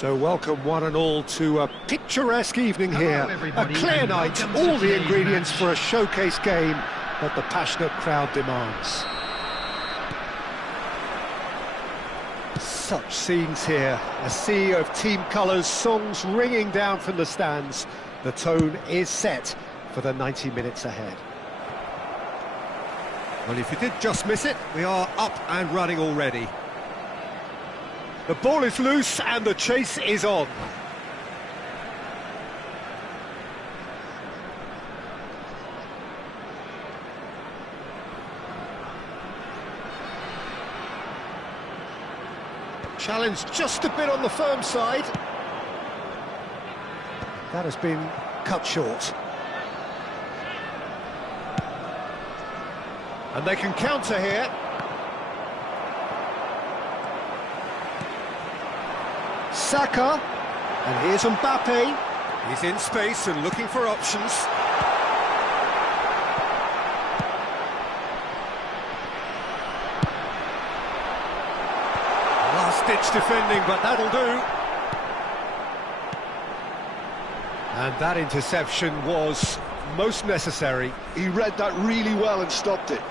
So welcome one and all to a picturesque evening here. A clear night, all the ingredients for a showcase game that the passionate crowd demands. Such scenes here, a sea of team colours, songs ringing down from the stands. The tone is set for the 90 minutes ahead. Well, if you did just miss it, we are up and running already. The ball is loose and the chase is on. Challenge just a bit on the firm side. That has been cut short. And they can counter here. Saka, and here's Mbappe. He's in space and looking for options. Last-ditch defending, but that'll do. And that interception was most necessary. He read that really well and stopped it.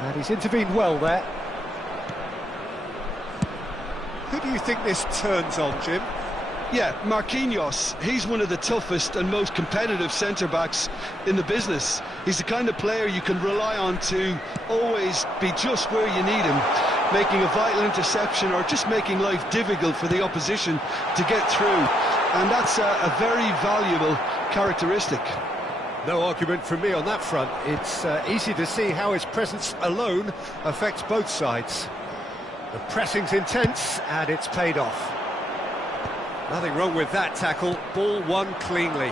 And he's intervened well there. Who do you think this turns on, Jim? Yeah, Marquinhos. He's one of the toughest and most competitive centre-backs in the business. He's the kind of player you can rely on to always be just where you need him, making a vital interception or just making life difficult for the opposition to get through. And that's a very valuable characteristic. No argument from me on that front. It's easy to see how his presence alone affects both sides. The pressing's intense, and it's paid off. Nothing wrong with that tackle. Ball won cleanly.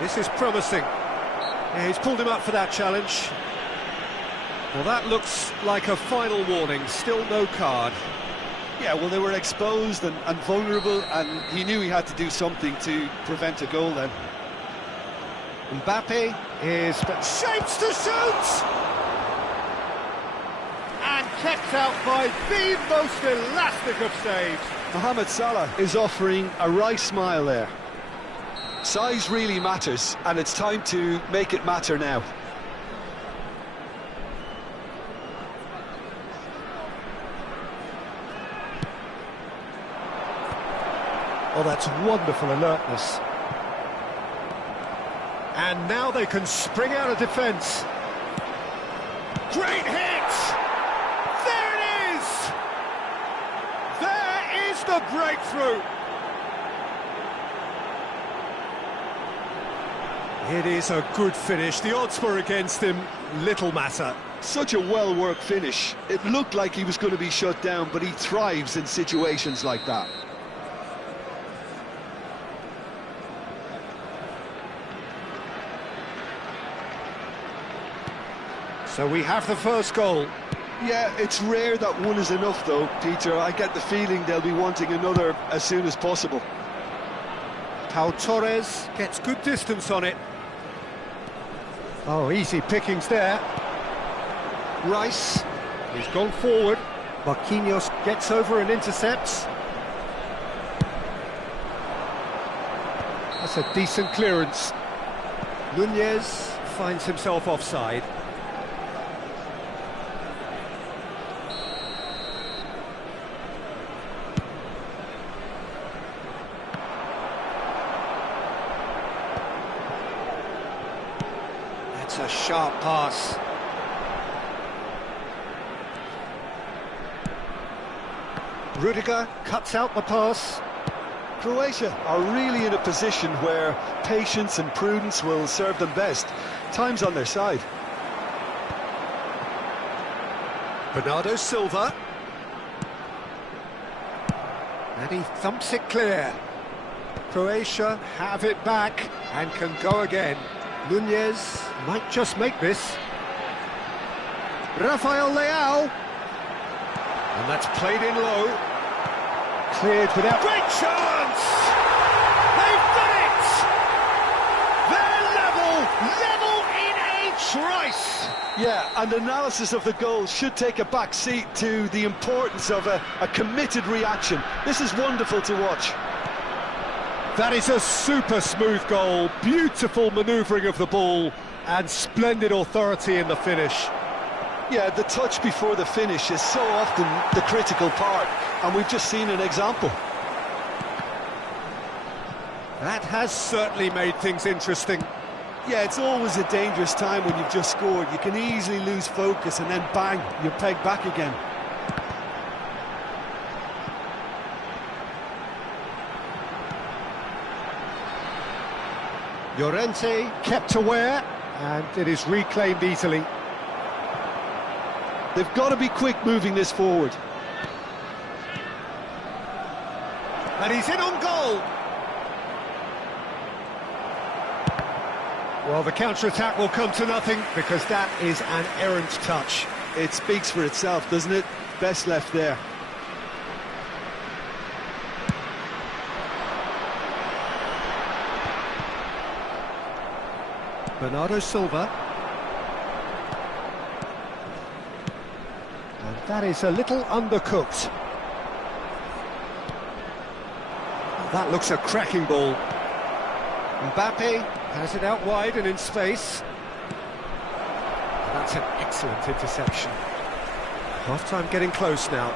This is promising. Yeah, he's pulled him up for that challenge. Well, that looks like a final warning. Still no card. Yeah, well, they were exposed and vulnerable, and he knew he had to do something to prevent a goal then. Mbappe is shapes to shoot! And kept out by the most elastic of saves. Mohamed Salah is offering a wry smile there. Size really matters, and it's time to make it matter now. Oh, that's wonderful alertness. And now they can spring out of defence. Great hit! There it is! There is the breakthrough! It is a good finish. The odds were against him. Little matter. Such a well-worked finish. It looked like he was going to be shut down, but he thrives in situations like that. So we have the first goal. Yeah, it's rare that one is enough though, Peter. I get the feeling they'll be wanting another as soon as possible. Pau Torres gets good distance on it. Oh, easy pickings there. Rice, he's gone forward. Marquinhos gets over and intercepts. That's a decent clearance. Nunez finds himself offside. That's a sharp pass. Rudiger cuts out the pass. Croatia are really in a position where patience and prudence will serve them best. Time's on their side. Bernardo Silva. And he thumps it clear. Croatia have it back and can go again. Nunez might just make this. Rafael Leao. And that's played in low. Cleared without... Great chance! They've done it! They're level in a Trice! Yeah, and analysis of the goal should take a back seat to the importance of a committed reaction. This is wonderful to watch. That is a super smooth goal, beautiful manoeuvring of the ball, and splendid authority in the finish. Yeah, the touch before the finish is so often the critical part, and we've just seen an example. That has certainly made things interesting. Yeah, it's always a dangerous time when you've just scored. You can easily lose focus and then bang, you're pegged back again. Llorente kept aware, and it is reclaimed easily. They've got to be quick moving this forward. And he's in on goal. Well, the counter-attack will come to nothing because that is an errant touch. It speaks for itself, doesn't it? Best left there. Bernardo Silva. And that is a little undercooked. That looks a cracking ball. Mbappe has it out wide and in space. That's an excellent interception. Half-time getting close now.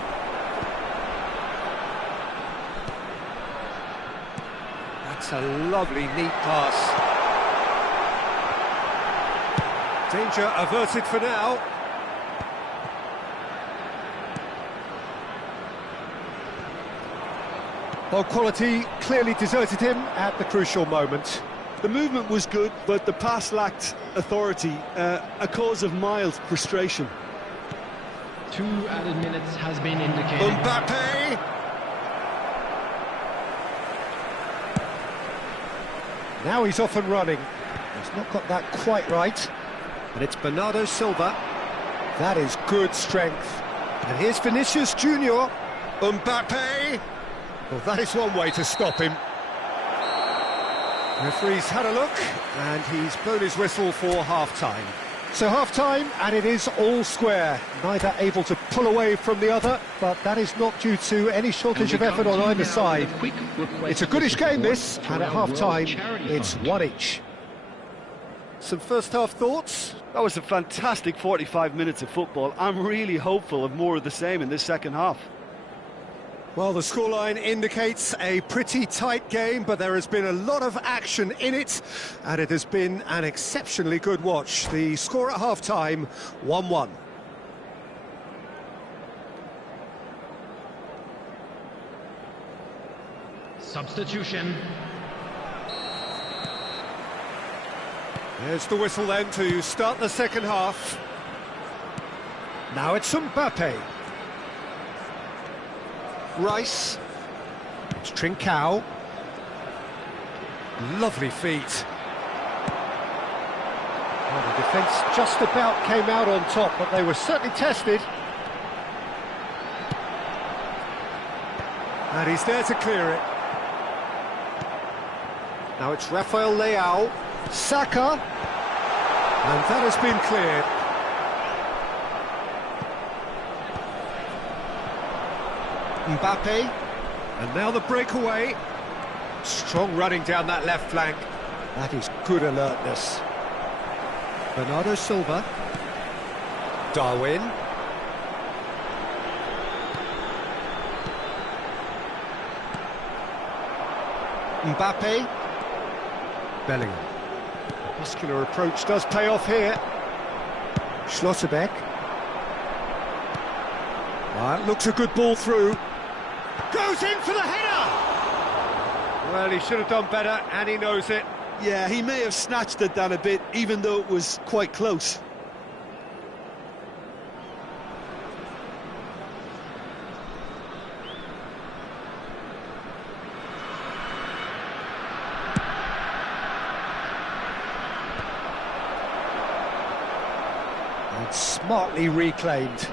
That's a lovely, neat pass. Danger averted for now. Ball quality clearly deserted him at the crucial moment. The movement was good, but the pass lacked authority, a cause of mild frustration. 2 added minutes has been indicated. Mbappe! Now he's off and running. He's not got that quite right. And it's Bernardo Silva. That is good strength. And here's Vinicius Junior. Mbappe! Well, that is one way to stop him. Referee's had a look, and he's blown his whistle for half-time. So half-time, and it is all square. Neither able to pull away from the other, but that is not due to any shortage of effort on either side. It's a goodish game, this, and at half-time, it's one each. Some first-half thoughts? That was a fantastic 45 minutes of football. I'm really hopeful of more of the same in this second half. Well, the scoreline indicates a pretty tight game, but there has been a lot of action in it, and it has been an exceptionally good watch. The score at half-time, 1-1. Substitution. There's the whistle then to start the second half. Now it's Mbappe. Rice. It's Trincao. Lovely feet. Well, the defence just about came out on top, but they were certainly tested. And he's there to clear it. Now it's Rafael Leao. Saka. And that has been cleared. Mbappe, and now the breakaway. Strong running down that left flank. That is good alertness. Bernardo Silva. Darwin. Mbappe. Bellingham. Muscular approach does pay off here. Schlotterbeck. That looks a good ball through. Goes in for the header! Well, he should have done better, and he knows it. Yeah, he may have snatched at that a bit, even though it was quite close. And smartly reclaimed.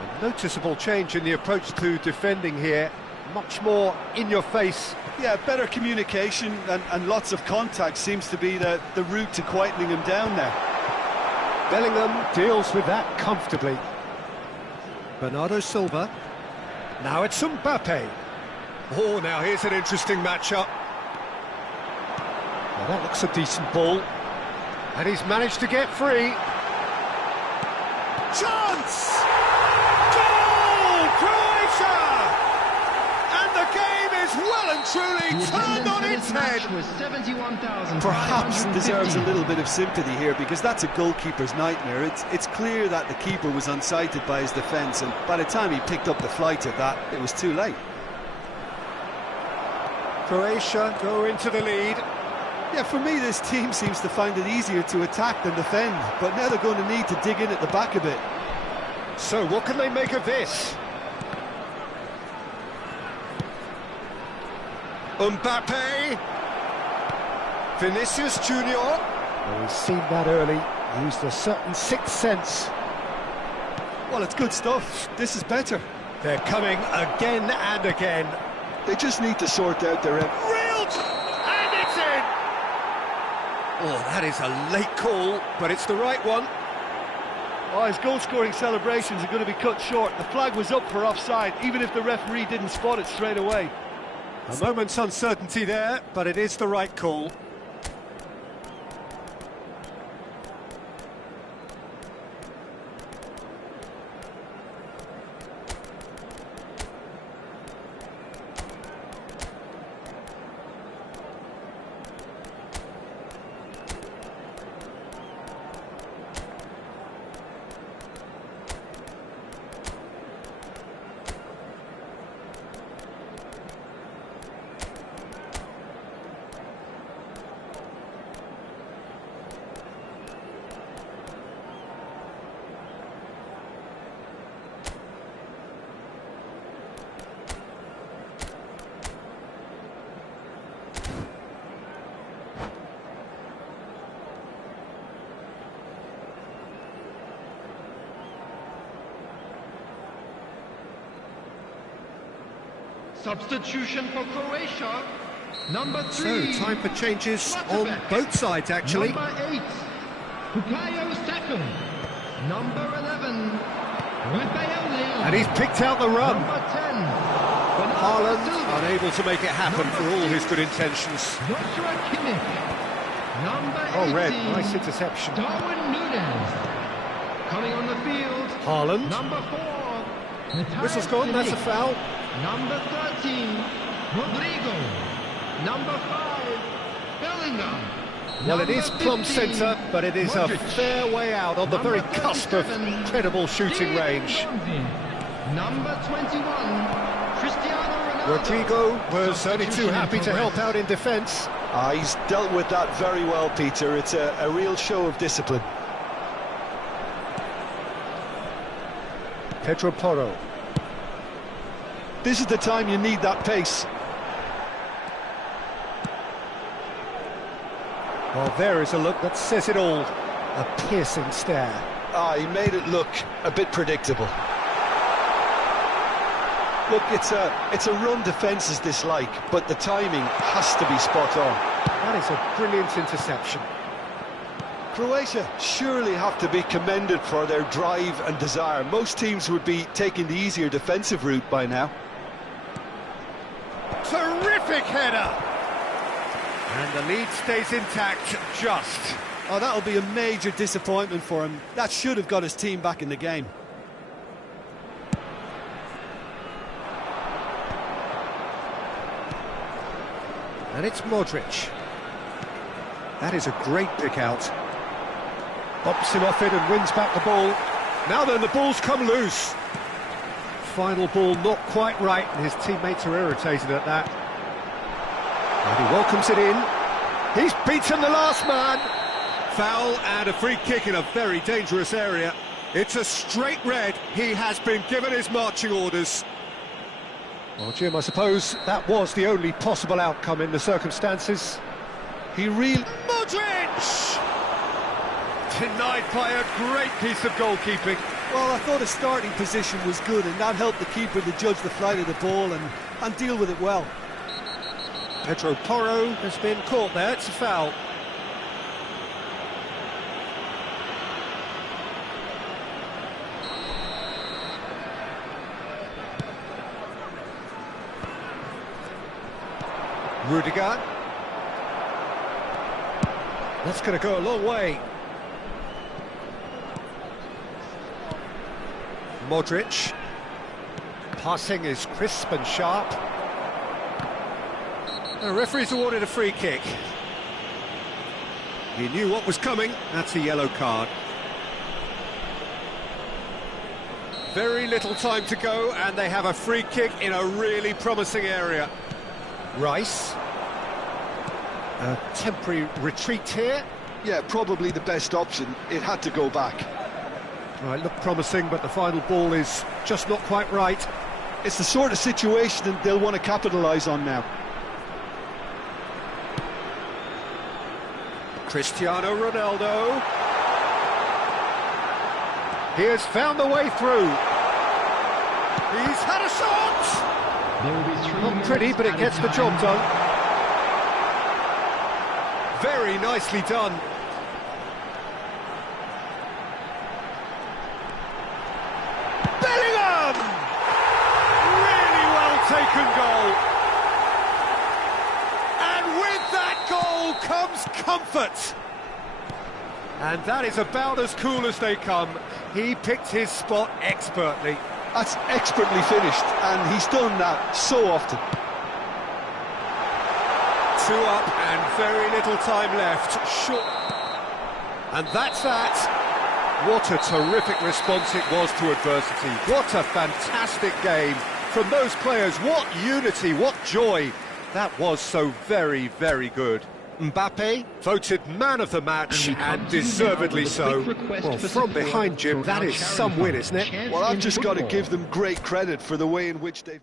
A noticeable change in the approach to defending here. much more in your face. Yeah, better communication and lots of contact seems to be the route to quietening him down there. Bellingham deals with that comfortably. Bernardo Silva. Now it's Mbappe. Oh, now here's an interesting matchup. Well, that looks a decent ball. And he's managed to get free. Chance! Goal! Croatia! And the game is well and truly turned on its head. Perhaps deserves a little bit of sympathy here, because that's a goalkeeper's nightmare. It's clear that the keeper was unsighted by his defence, and by the time he picked up the flight of that, it was too late. Croatia go into the lead. Yeah, for me, this team seems to find it easier to attack than defend, but now they're going to need to dig in at the back a bit. So what can they make of this? Mbappe. Vinicius Junior. Oh, he's seen that early. Used a certain sixth sense. Well, it's good stuff. This is better. They're coming again and again. They just need to sort out their... Real... And it's in! Oh, that is a late call, but it's the right one. Oh, his goal-scoring celebrations are going to be cut short. The flag was up for offside, even if the referee didn't spot it straight away. A moment's uncertainty there, but it is the right call. Substitution for Croatia, number 3. So, time for changes on both sides, actually. Number 8, Bukayo Saka. Number 11, Rafael Leão. And he's picked out the run. Number 10, Haaland unable to make it happen for all his good intentions. Joshua Kimmich. Number 18, Oh, red, nice interception. Darwin Núñez. Coming on the field, Haaland. number 4, Matthias Whistle's gone, de that's a Ligt. foul. Number 13, Rodrigo. Number 5, Bellingham. Well, it is plumb centre, but it is a Modric. fair way out on the very cusp of credible shooting range. Number 21, Cristiano Ronaldo. Rodrigo was only too happy to help out in defence. He's dealt with that very well, Peter. It's a real show of discipline. Pedro Porro. This is the time you need that pace. Well, there is a look that says it all. A piercing stare. He made it look a bit predictable. Look, it's a run defences dislike, but the timing has to be spot on. That is a brilliant interception. Croatia surely have to be commended for their drive and desire. Most teams would be taking the easier defensive route by now. Terrific header! And the lead stays intact, just. Oh, that'll be a major disappointment for him. That should have got his team back in the game. And it's Modric. That is a great pick out. Bumps him off it and wins back the ball. Now then, the ball's come loose. Final ball not quite right, and his teammates are irritated at that. And he welcomes it in. He's beaten the last man. Foul and a free kick in a very dangerous area. It's a straight red. He has been given his marching orders. Well, Jim, I suppose that was the only possible outcome in the circumstances. He really... Modric! Denied by a great piece of goalkeeping. Well, I thought his starting position was good, and that helped the keeper to judge the flight of the ball and deal with it well. Pedro Porro has been caught there, it's a foul. Rudiger. That's going to go a long way. Modric. Passing is crisp and sharp. The referee's awarded a free kick. He knew what was coming. That's a yellow card. Very little time to go, and they have a free kick in a really promising area. Rice. A temporary retreat here. Yeah, probably the best option. It had to go back. Right, looked promising, but the final ball is just not quite right. It's the sort of situation that they'll want to capitalise on now. Cristiano Ronaldo. He has found the way through. He's had a shot! Not pretty, but it gets the job done. Very nicely done. Bellingham! Really well taken goal. And with that goal comes comfort. And that is about as cool as they come. He picked his spot expertly. That's expertly finished, and he's done that so often. 2 up and very little time left. Short. And that's that. What a terrific response it was to adversity. What a fantastic game from those players. What unity, what joy. That was so very, very good. Mbappe voted man of the match, and deservedly so. Well, from behind, Jim, that is some win, isn't it? Well, I've just got to give them great credit for the way in which they've...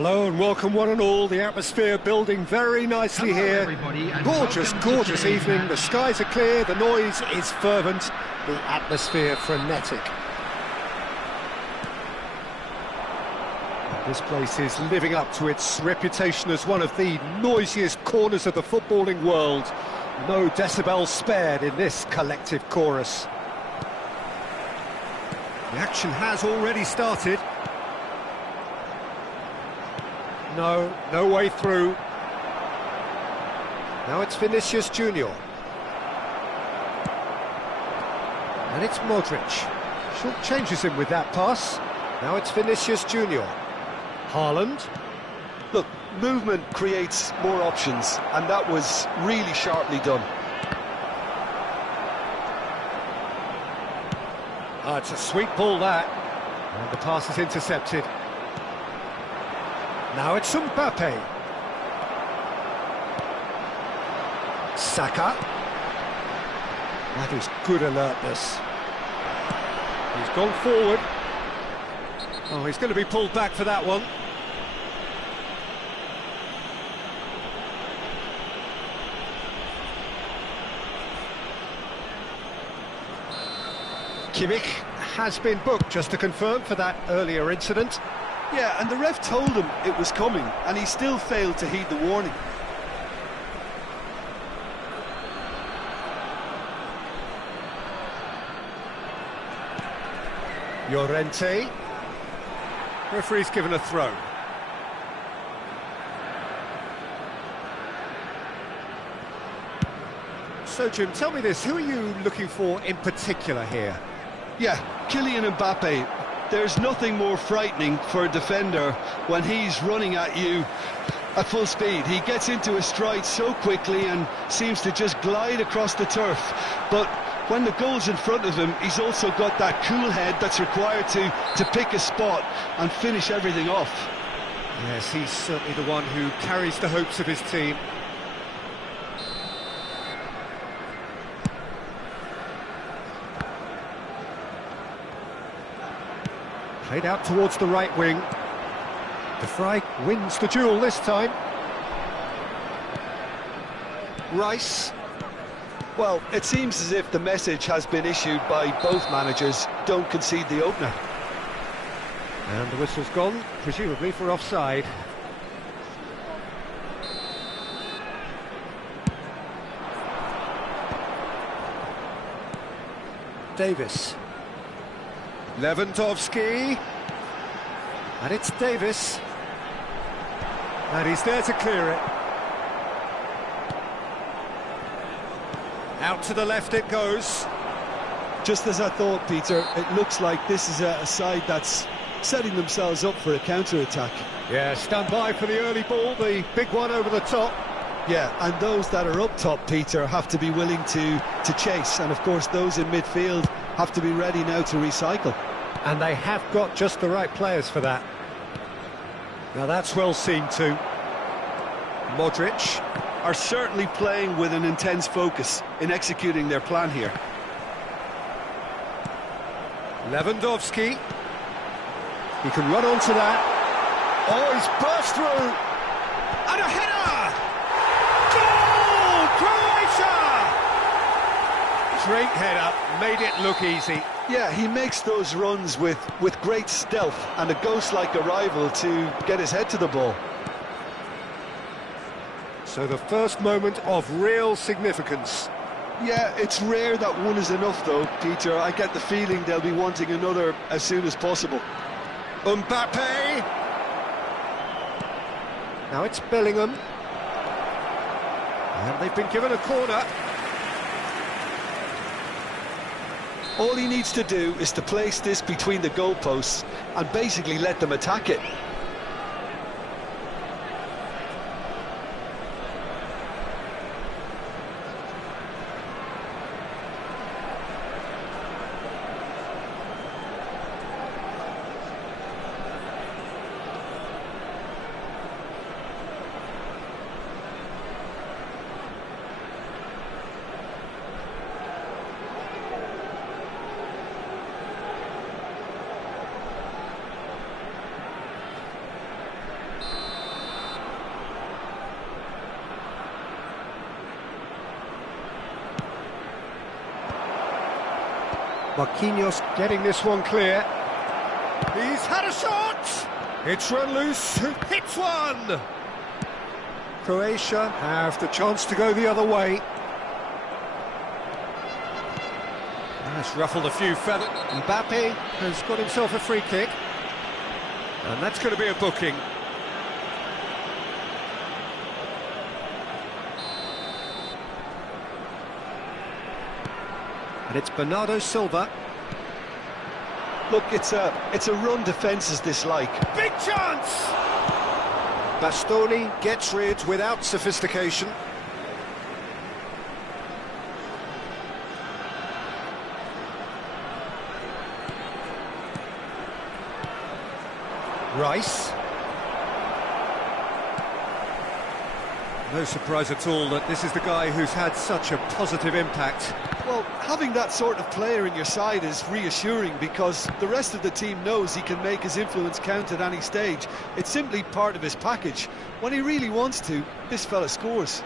Hello and welcome one and all. The atmosphere building very nicely here. Gorgeous, gorgeous evening. The skies are clear, the noise is fervent, the atmosphere frenetic. This place is living up to its reputation as one of the noisiest corners of the footballing world. No decibels spared in this collective chorus. The action has already started. No way through. Now it's Vinicius Junior. And it's Modric. Short changes him with that pass. Now it's Vinicius Junior. Haaland. Look, movement creates more options, and that was really sharply done. It's a sweet ball, that. And the pass is intercepted. Now it's Mbappe. Saka. That is good alertness. He's gone forward. Oh, he's going to be pulled back for that one. Kimmich has been booked, just to confirm, for that earlier incident. Yeah, and the ref told him it was coming, and he still failed to heed the warning. Llorente. Referee's given a throw. So, Jim, tell me this, who are you looking for in particular here? Yeah, Kylian Mbappe. There's nothing more frightening for a defender when he's running at you at full speed. He gets into his stride so quickly and seems to just glide across the turf. But when the goal's in front of him, he's also got that cool head that's required to pick a spot and finish everything off. Yes, he's certainly the one who carries the hopes of his team. Played out towards the right wing. De Vrij wins the duel this time. Rice. Well, it seems as if the message has been issued by both managers: don't concede the opener. And the whistle's gone, presumably for offside. Davis. Lewandowski. And it's Davis. And he's there to clear it. Out to the left it goes. Just as I thought, Peter, it looks like this is a side that's setting themselves up for a counter-attack. Yeah, stand by for the early ball, the big one over the top. Yeah, and those that are up top, Peter, have to be willing to chase. And of course, those in midfield have to be ready now to recycle. And they have got just the right players for that. Now that's well seen too. Modric are certainly playing with an intense focus in executing their plan here. Lewandowski. He can run onto that. Oh, he's burst through. And a header! Goal! Croatia! Great header, made it look easy. Yeah, he makes those runs with great stealth and a ghost-like arrival to get his head to the ball. So the first moment of real significance. Yeah, it's rare that one is enough though, Peter. I get the feeling they'll be wanting another as soon as possible. Mbappe! Now it's Bellingham. And they've been given a corner. All he needs to do is to place this between the goalposts and basically let them attack it. Marquinhos getting this one clear. He's had a shot! It's run loose, hits one! Croatia have the chance to go the other way. That's ruffled a few feathers. Mbappe has got himself a free kick. And that's going to be a booking. And it's Bernardo Silva. Look, it's a run defence's dislike. Big chance! Bastoni gets rid without sophistication. Rice. No surprise at all that this is the guy who's had such a positive impact. Well, having that sort of player in your side is reassuring because the rest of the team knows he can make his influence count at any stage. It's simply part of his package. When he really wants to, this fella scores.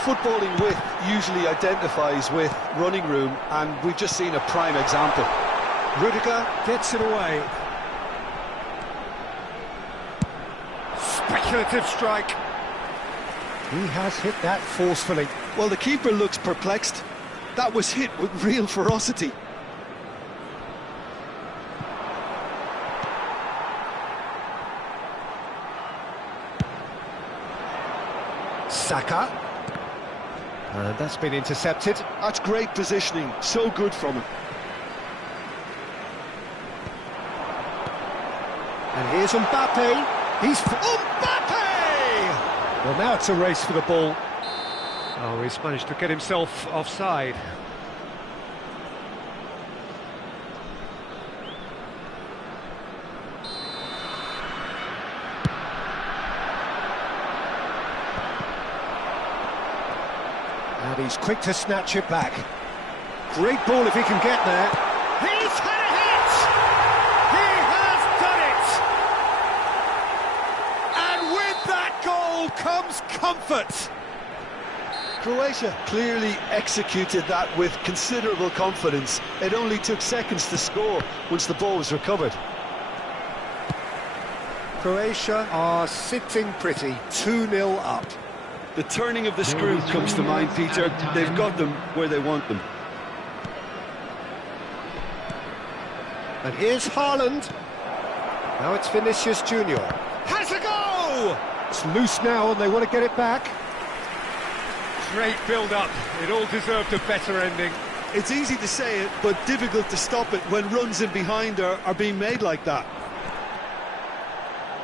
Footballing width usually identifies with running room, and we've just seen a prime example. Rudiger gets it away. Speculative strike. He has hit that forcefully. Well, the keeper looks perplexed. That was hit with real ferocity. Saka. And that's been intercepted. That's great positioning. So good from him. And here's Mbappe. He's... Mbappe! Well, now it's a race for the ball. Oh, he's managed to get himself offside. And he's quick to snatch it back. Great ball if he can get there. He's had a hit! He has done it! And with that goal comes comfort. Croatia clearly executed that with considerable confidence. It only took seconds to score once the ball was recovered. Croatia are sitting pretty, 2-0 up. The turning of the screw comes to mind, Peter. They've got them where they want them. And here's Haaland. Now it's Vinicius Junior. Has a go! It's loose now and they want to get it back. Great build-up. It all deserved a better ending. It's easy to say it, but difficult to stop it when runs in behind are being made like that.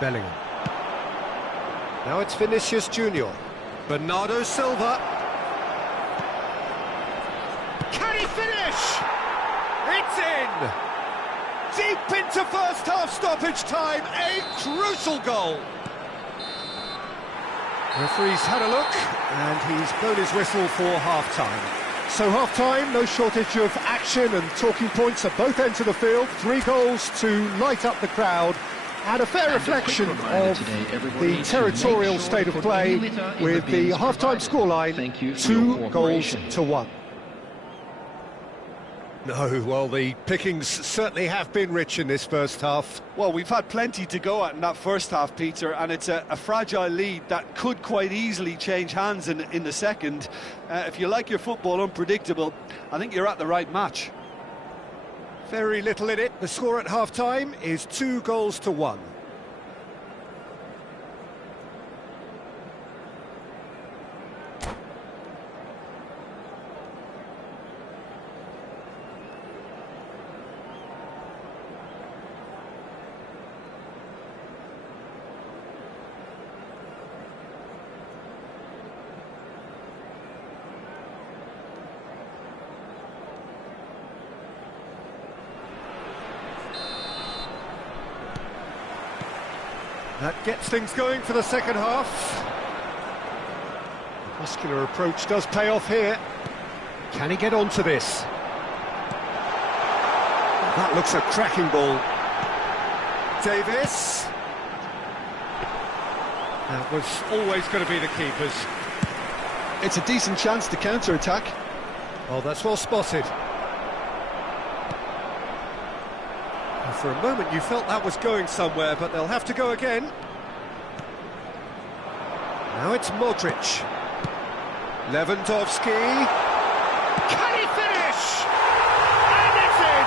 Bellingham. Now it's Vinicius Junior. Bernardo Silva. Can he finish? It's in! Deep into first half stoppage time, a crucial goal. Referee's had a look, and he's blown his whistle for half-time. So half-time, no shortage of action and talking points at both ends of the field. 3 goals to light up the crowd, and a fair reflection of the territorial state of play with the half-time scoreline, 2-1. No, well, the pickings certainly have been rich in this first half. Well, we've had plenty to go at in that first half, Peter, and it's a fragile lead that could quite easily change hands in the second. If you like your football unpredictable, I think you're at the right match. Very little in it. The score at half-time is 2-1. That gets things going for the second half. The muscular approach does pay off here. Can he get onto this? That looks a cracking ball. Davis. That was always going to be the keeper's. It's a decent chance to counter-attack. Oh, that's well spotted. For a moment you felt that was going somewhere, but they'll have to go again. Now it's Modric. Lewandowski. Can he finish? And it's in!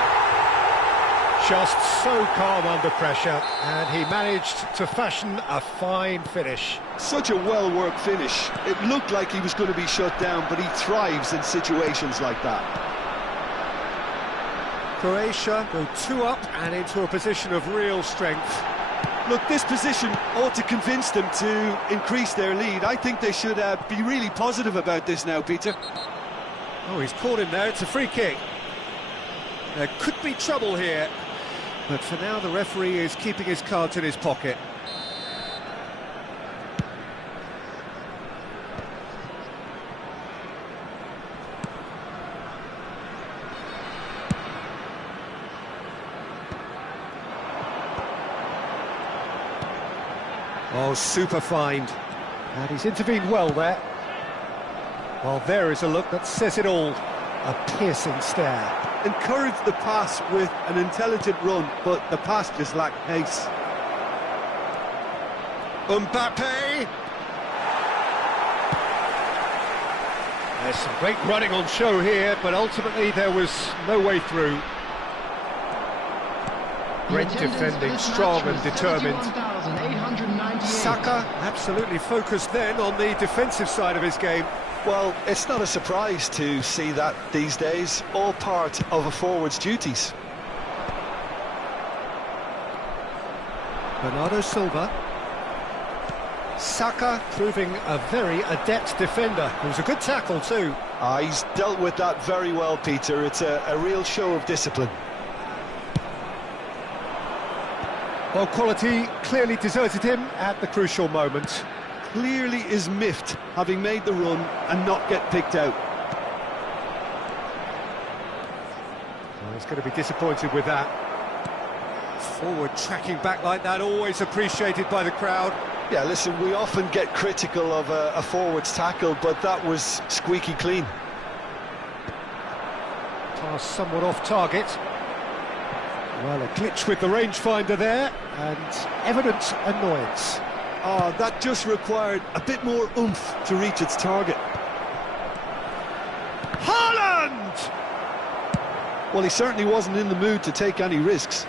Just so calm under pressure, and he managed to fashion a fine finish. Such a well-worked finish. It looked like he was going to be shut down, but he thrives in situations like that. Croatia go 2 up and into a position of real strength. Look, this position ought to convince them to increase their lead. I think they should be really positive about this now, Peter. Oh, he's caught him there. It's a free kick. There could be trouble here, but for now the referee is keeping his cards in his pocket. Oh, super find. And he's intervened well there. Well, there is a look that says it all. A piercing stare. Encouraged the pass with an intelligent run, but the pass just lacked pace. Mbappe! There's some great running on show here, but ultimately there was no way through. Great defending, strong and determined. Saka absolutely focused then on the defensive side of his game. Well, it's not a surprise to see that these days, all part of a forward's duties. Bernardo Silva. Saka proving a very adept defender. It was a good tackle too. He's dealt with that very well, Peter. It's a real show of discipline. Well, quality clearly deserted him at the crucial moment. Clearly is miffed, having made the run and not get picked out. Well, he's going to be disappointed with that. Forward tracking back like that, always appreciated by the crowd. Yeah, listen, we often get critical of a forward's tackle, but that was squeaky clean. Pass somewhat off target. Well, a glitch with the rangefinder there, and evident annoyance. That just required a bit more oomph to reach its target. Haaland! Well, he certainly wasn't in the mood to take any risks.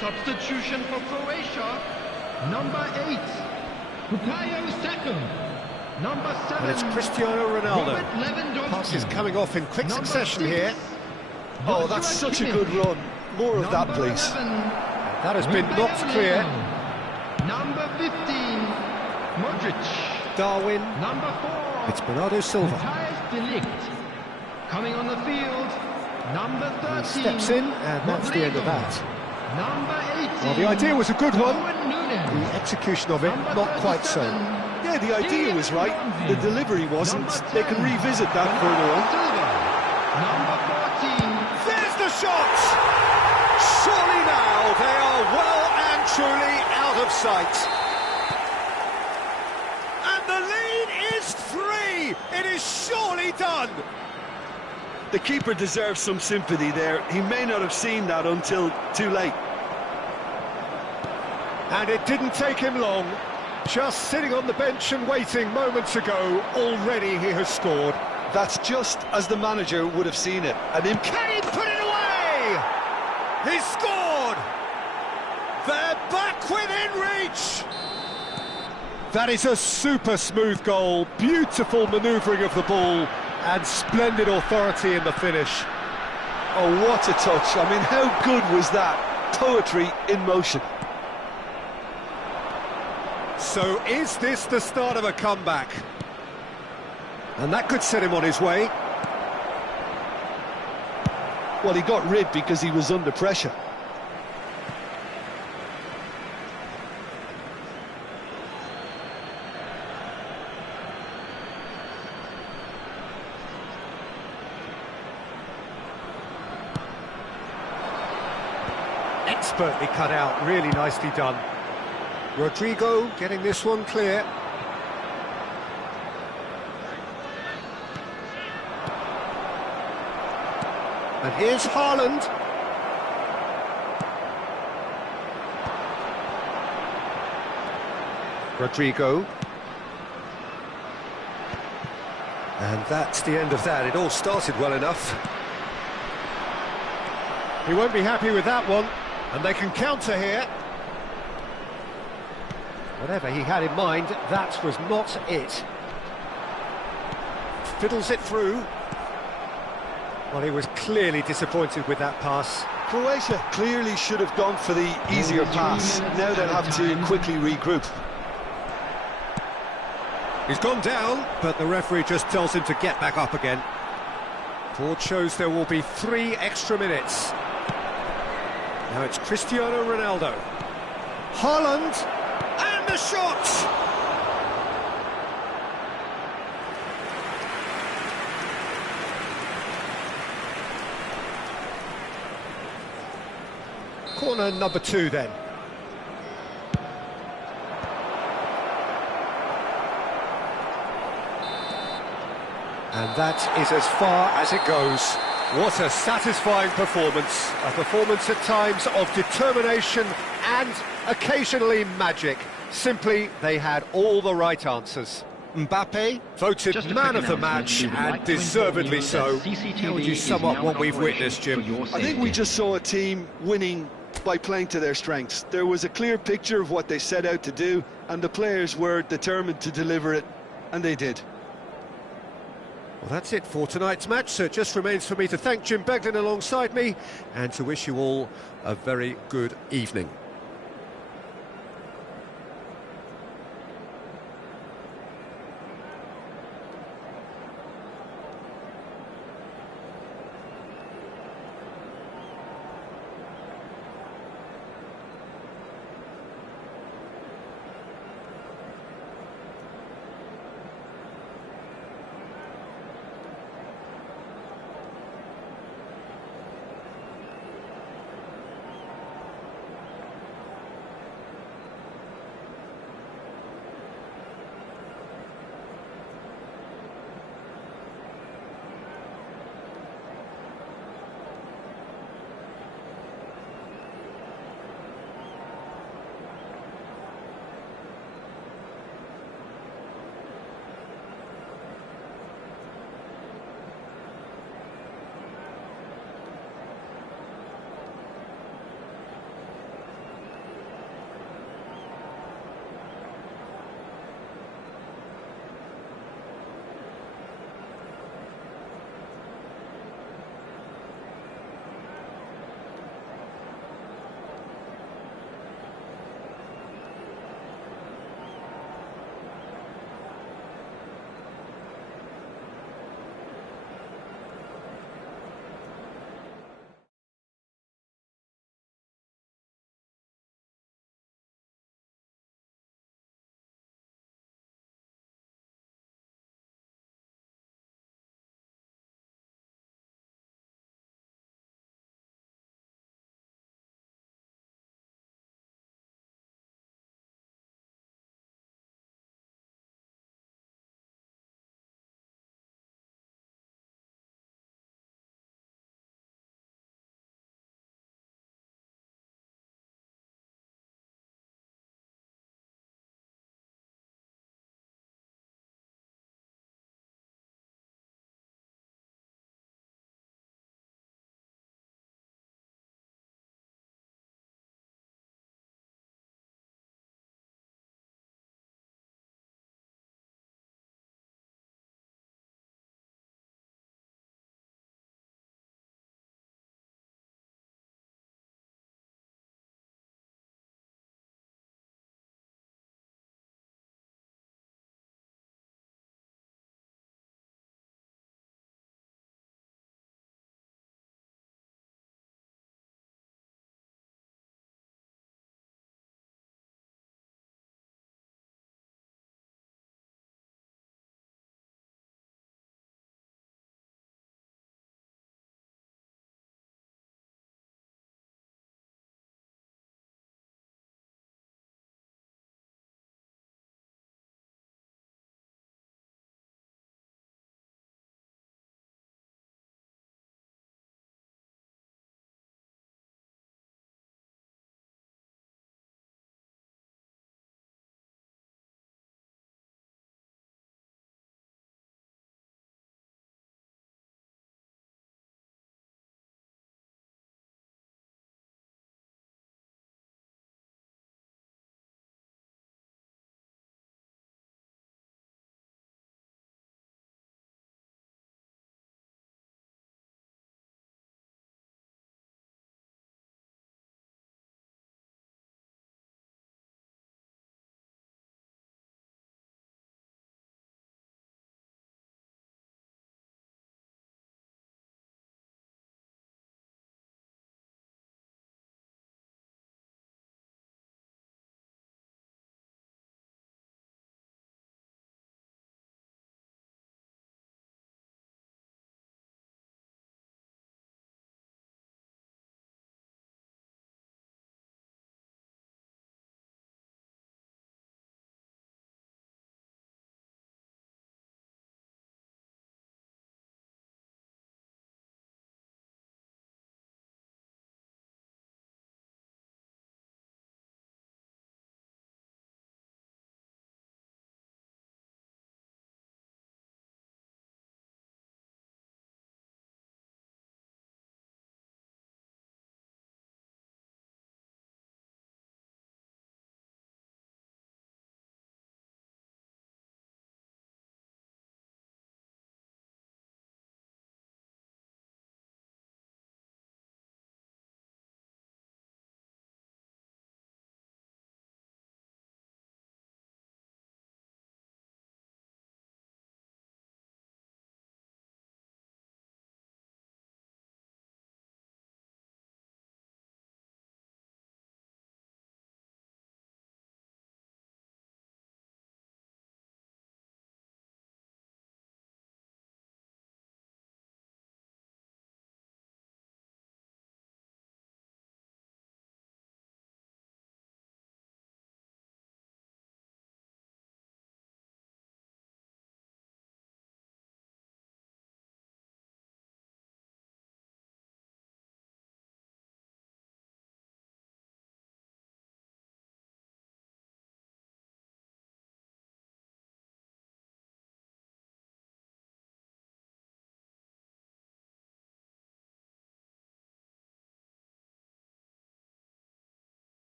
Substitution for Croatia, number 8, Bukayo Saka, number 7. And it's Cristiano Ronaldo. Pass is coming off in quick succession here. Oh, that's such a good run. More of that, please. That has been knocked clear. Number 15, Modric. Darwin. Number 4. It's Bernardo Silva. Coming on the field, number 13. He steps in, and that's the end of that. Number 18. Well, the idea was a good one. The execution of it, not quite so. Yeah, the idea was right. The delivery wasn't. They can revisit that further on. Number 14. There's the shot! Surely now they are well and truly out of sight. And the lead is 3! way! It is surely done! The keeper deserves some sympathy there. He may not have seen that until too late. And it didn't take him long. Just sitting on the bench and waiting moments ago, already he has scored. That's just as the manager would have seen it. And can he put it away? He scored! They're back within reach! That is a super smooth goal, beautiful manoeuvring of the ball, and splendid authority in the finish. Oh, what a touch. I mean, how good was that? Poetry in motion. So is this the start of a comeback? And that could set him on his way. Well, he got rid because he was under pressure. Expertly cut out, really nicely done. Rodrigo getting this one clear. And here's Haaland. Rodrigo. And that's the end of that. It all started well enough. He won't be happy with that one. And they can counter here. Whatever he had in mind, that was not it. Fiddles it through. Well, he was clearly disappointed with that pass. Croatia clearly should have gone for the easier pass. Now they'll have to quickly regroup. He's gone down, but the referee just tells him to get back up again. Board shows there will be 3 extra minutes. Now it's Cristiano Ronaldo. Haaland, and the shot! Corner number 2 then. And that is as far as it goes. What a satisfying performance. A performance at times of determination and occasionally magic. Simply, they had all the right answers. Mbappe voted man of the match, and deservedly so. How would you sum up what we've witnessed, Jim? I think we just saw a team winning by playing to their strengths. There was a clear picture of what they set out to do, and the players were determined to deliver it, and they did. Well, that's it for tonight's match, so it just remains for me to thank Jim Beglin alongside me and to wish you all a very good evening.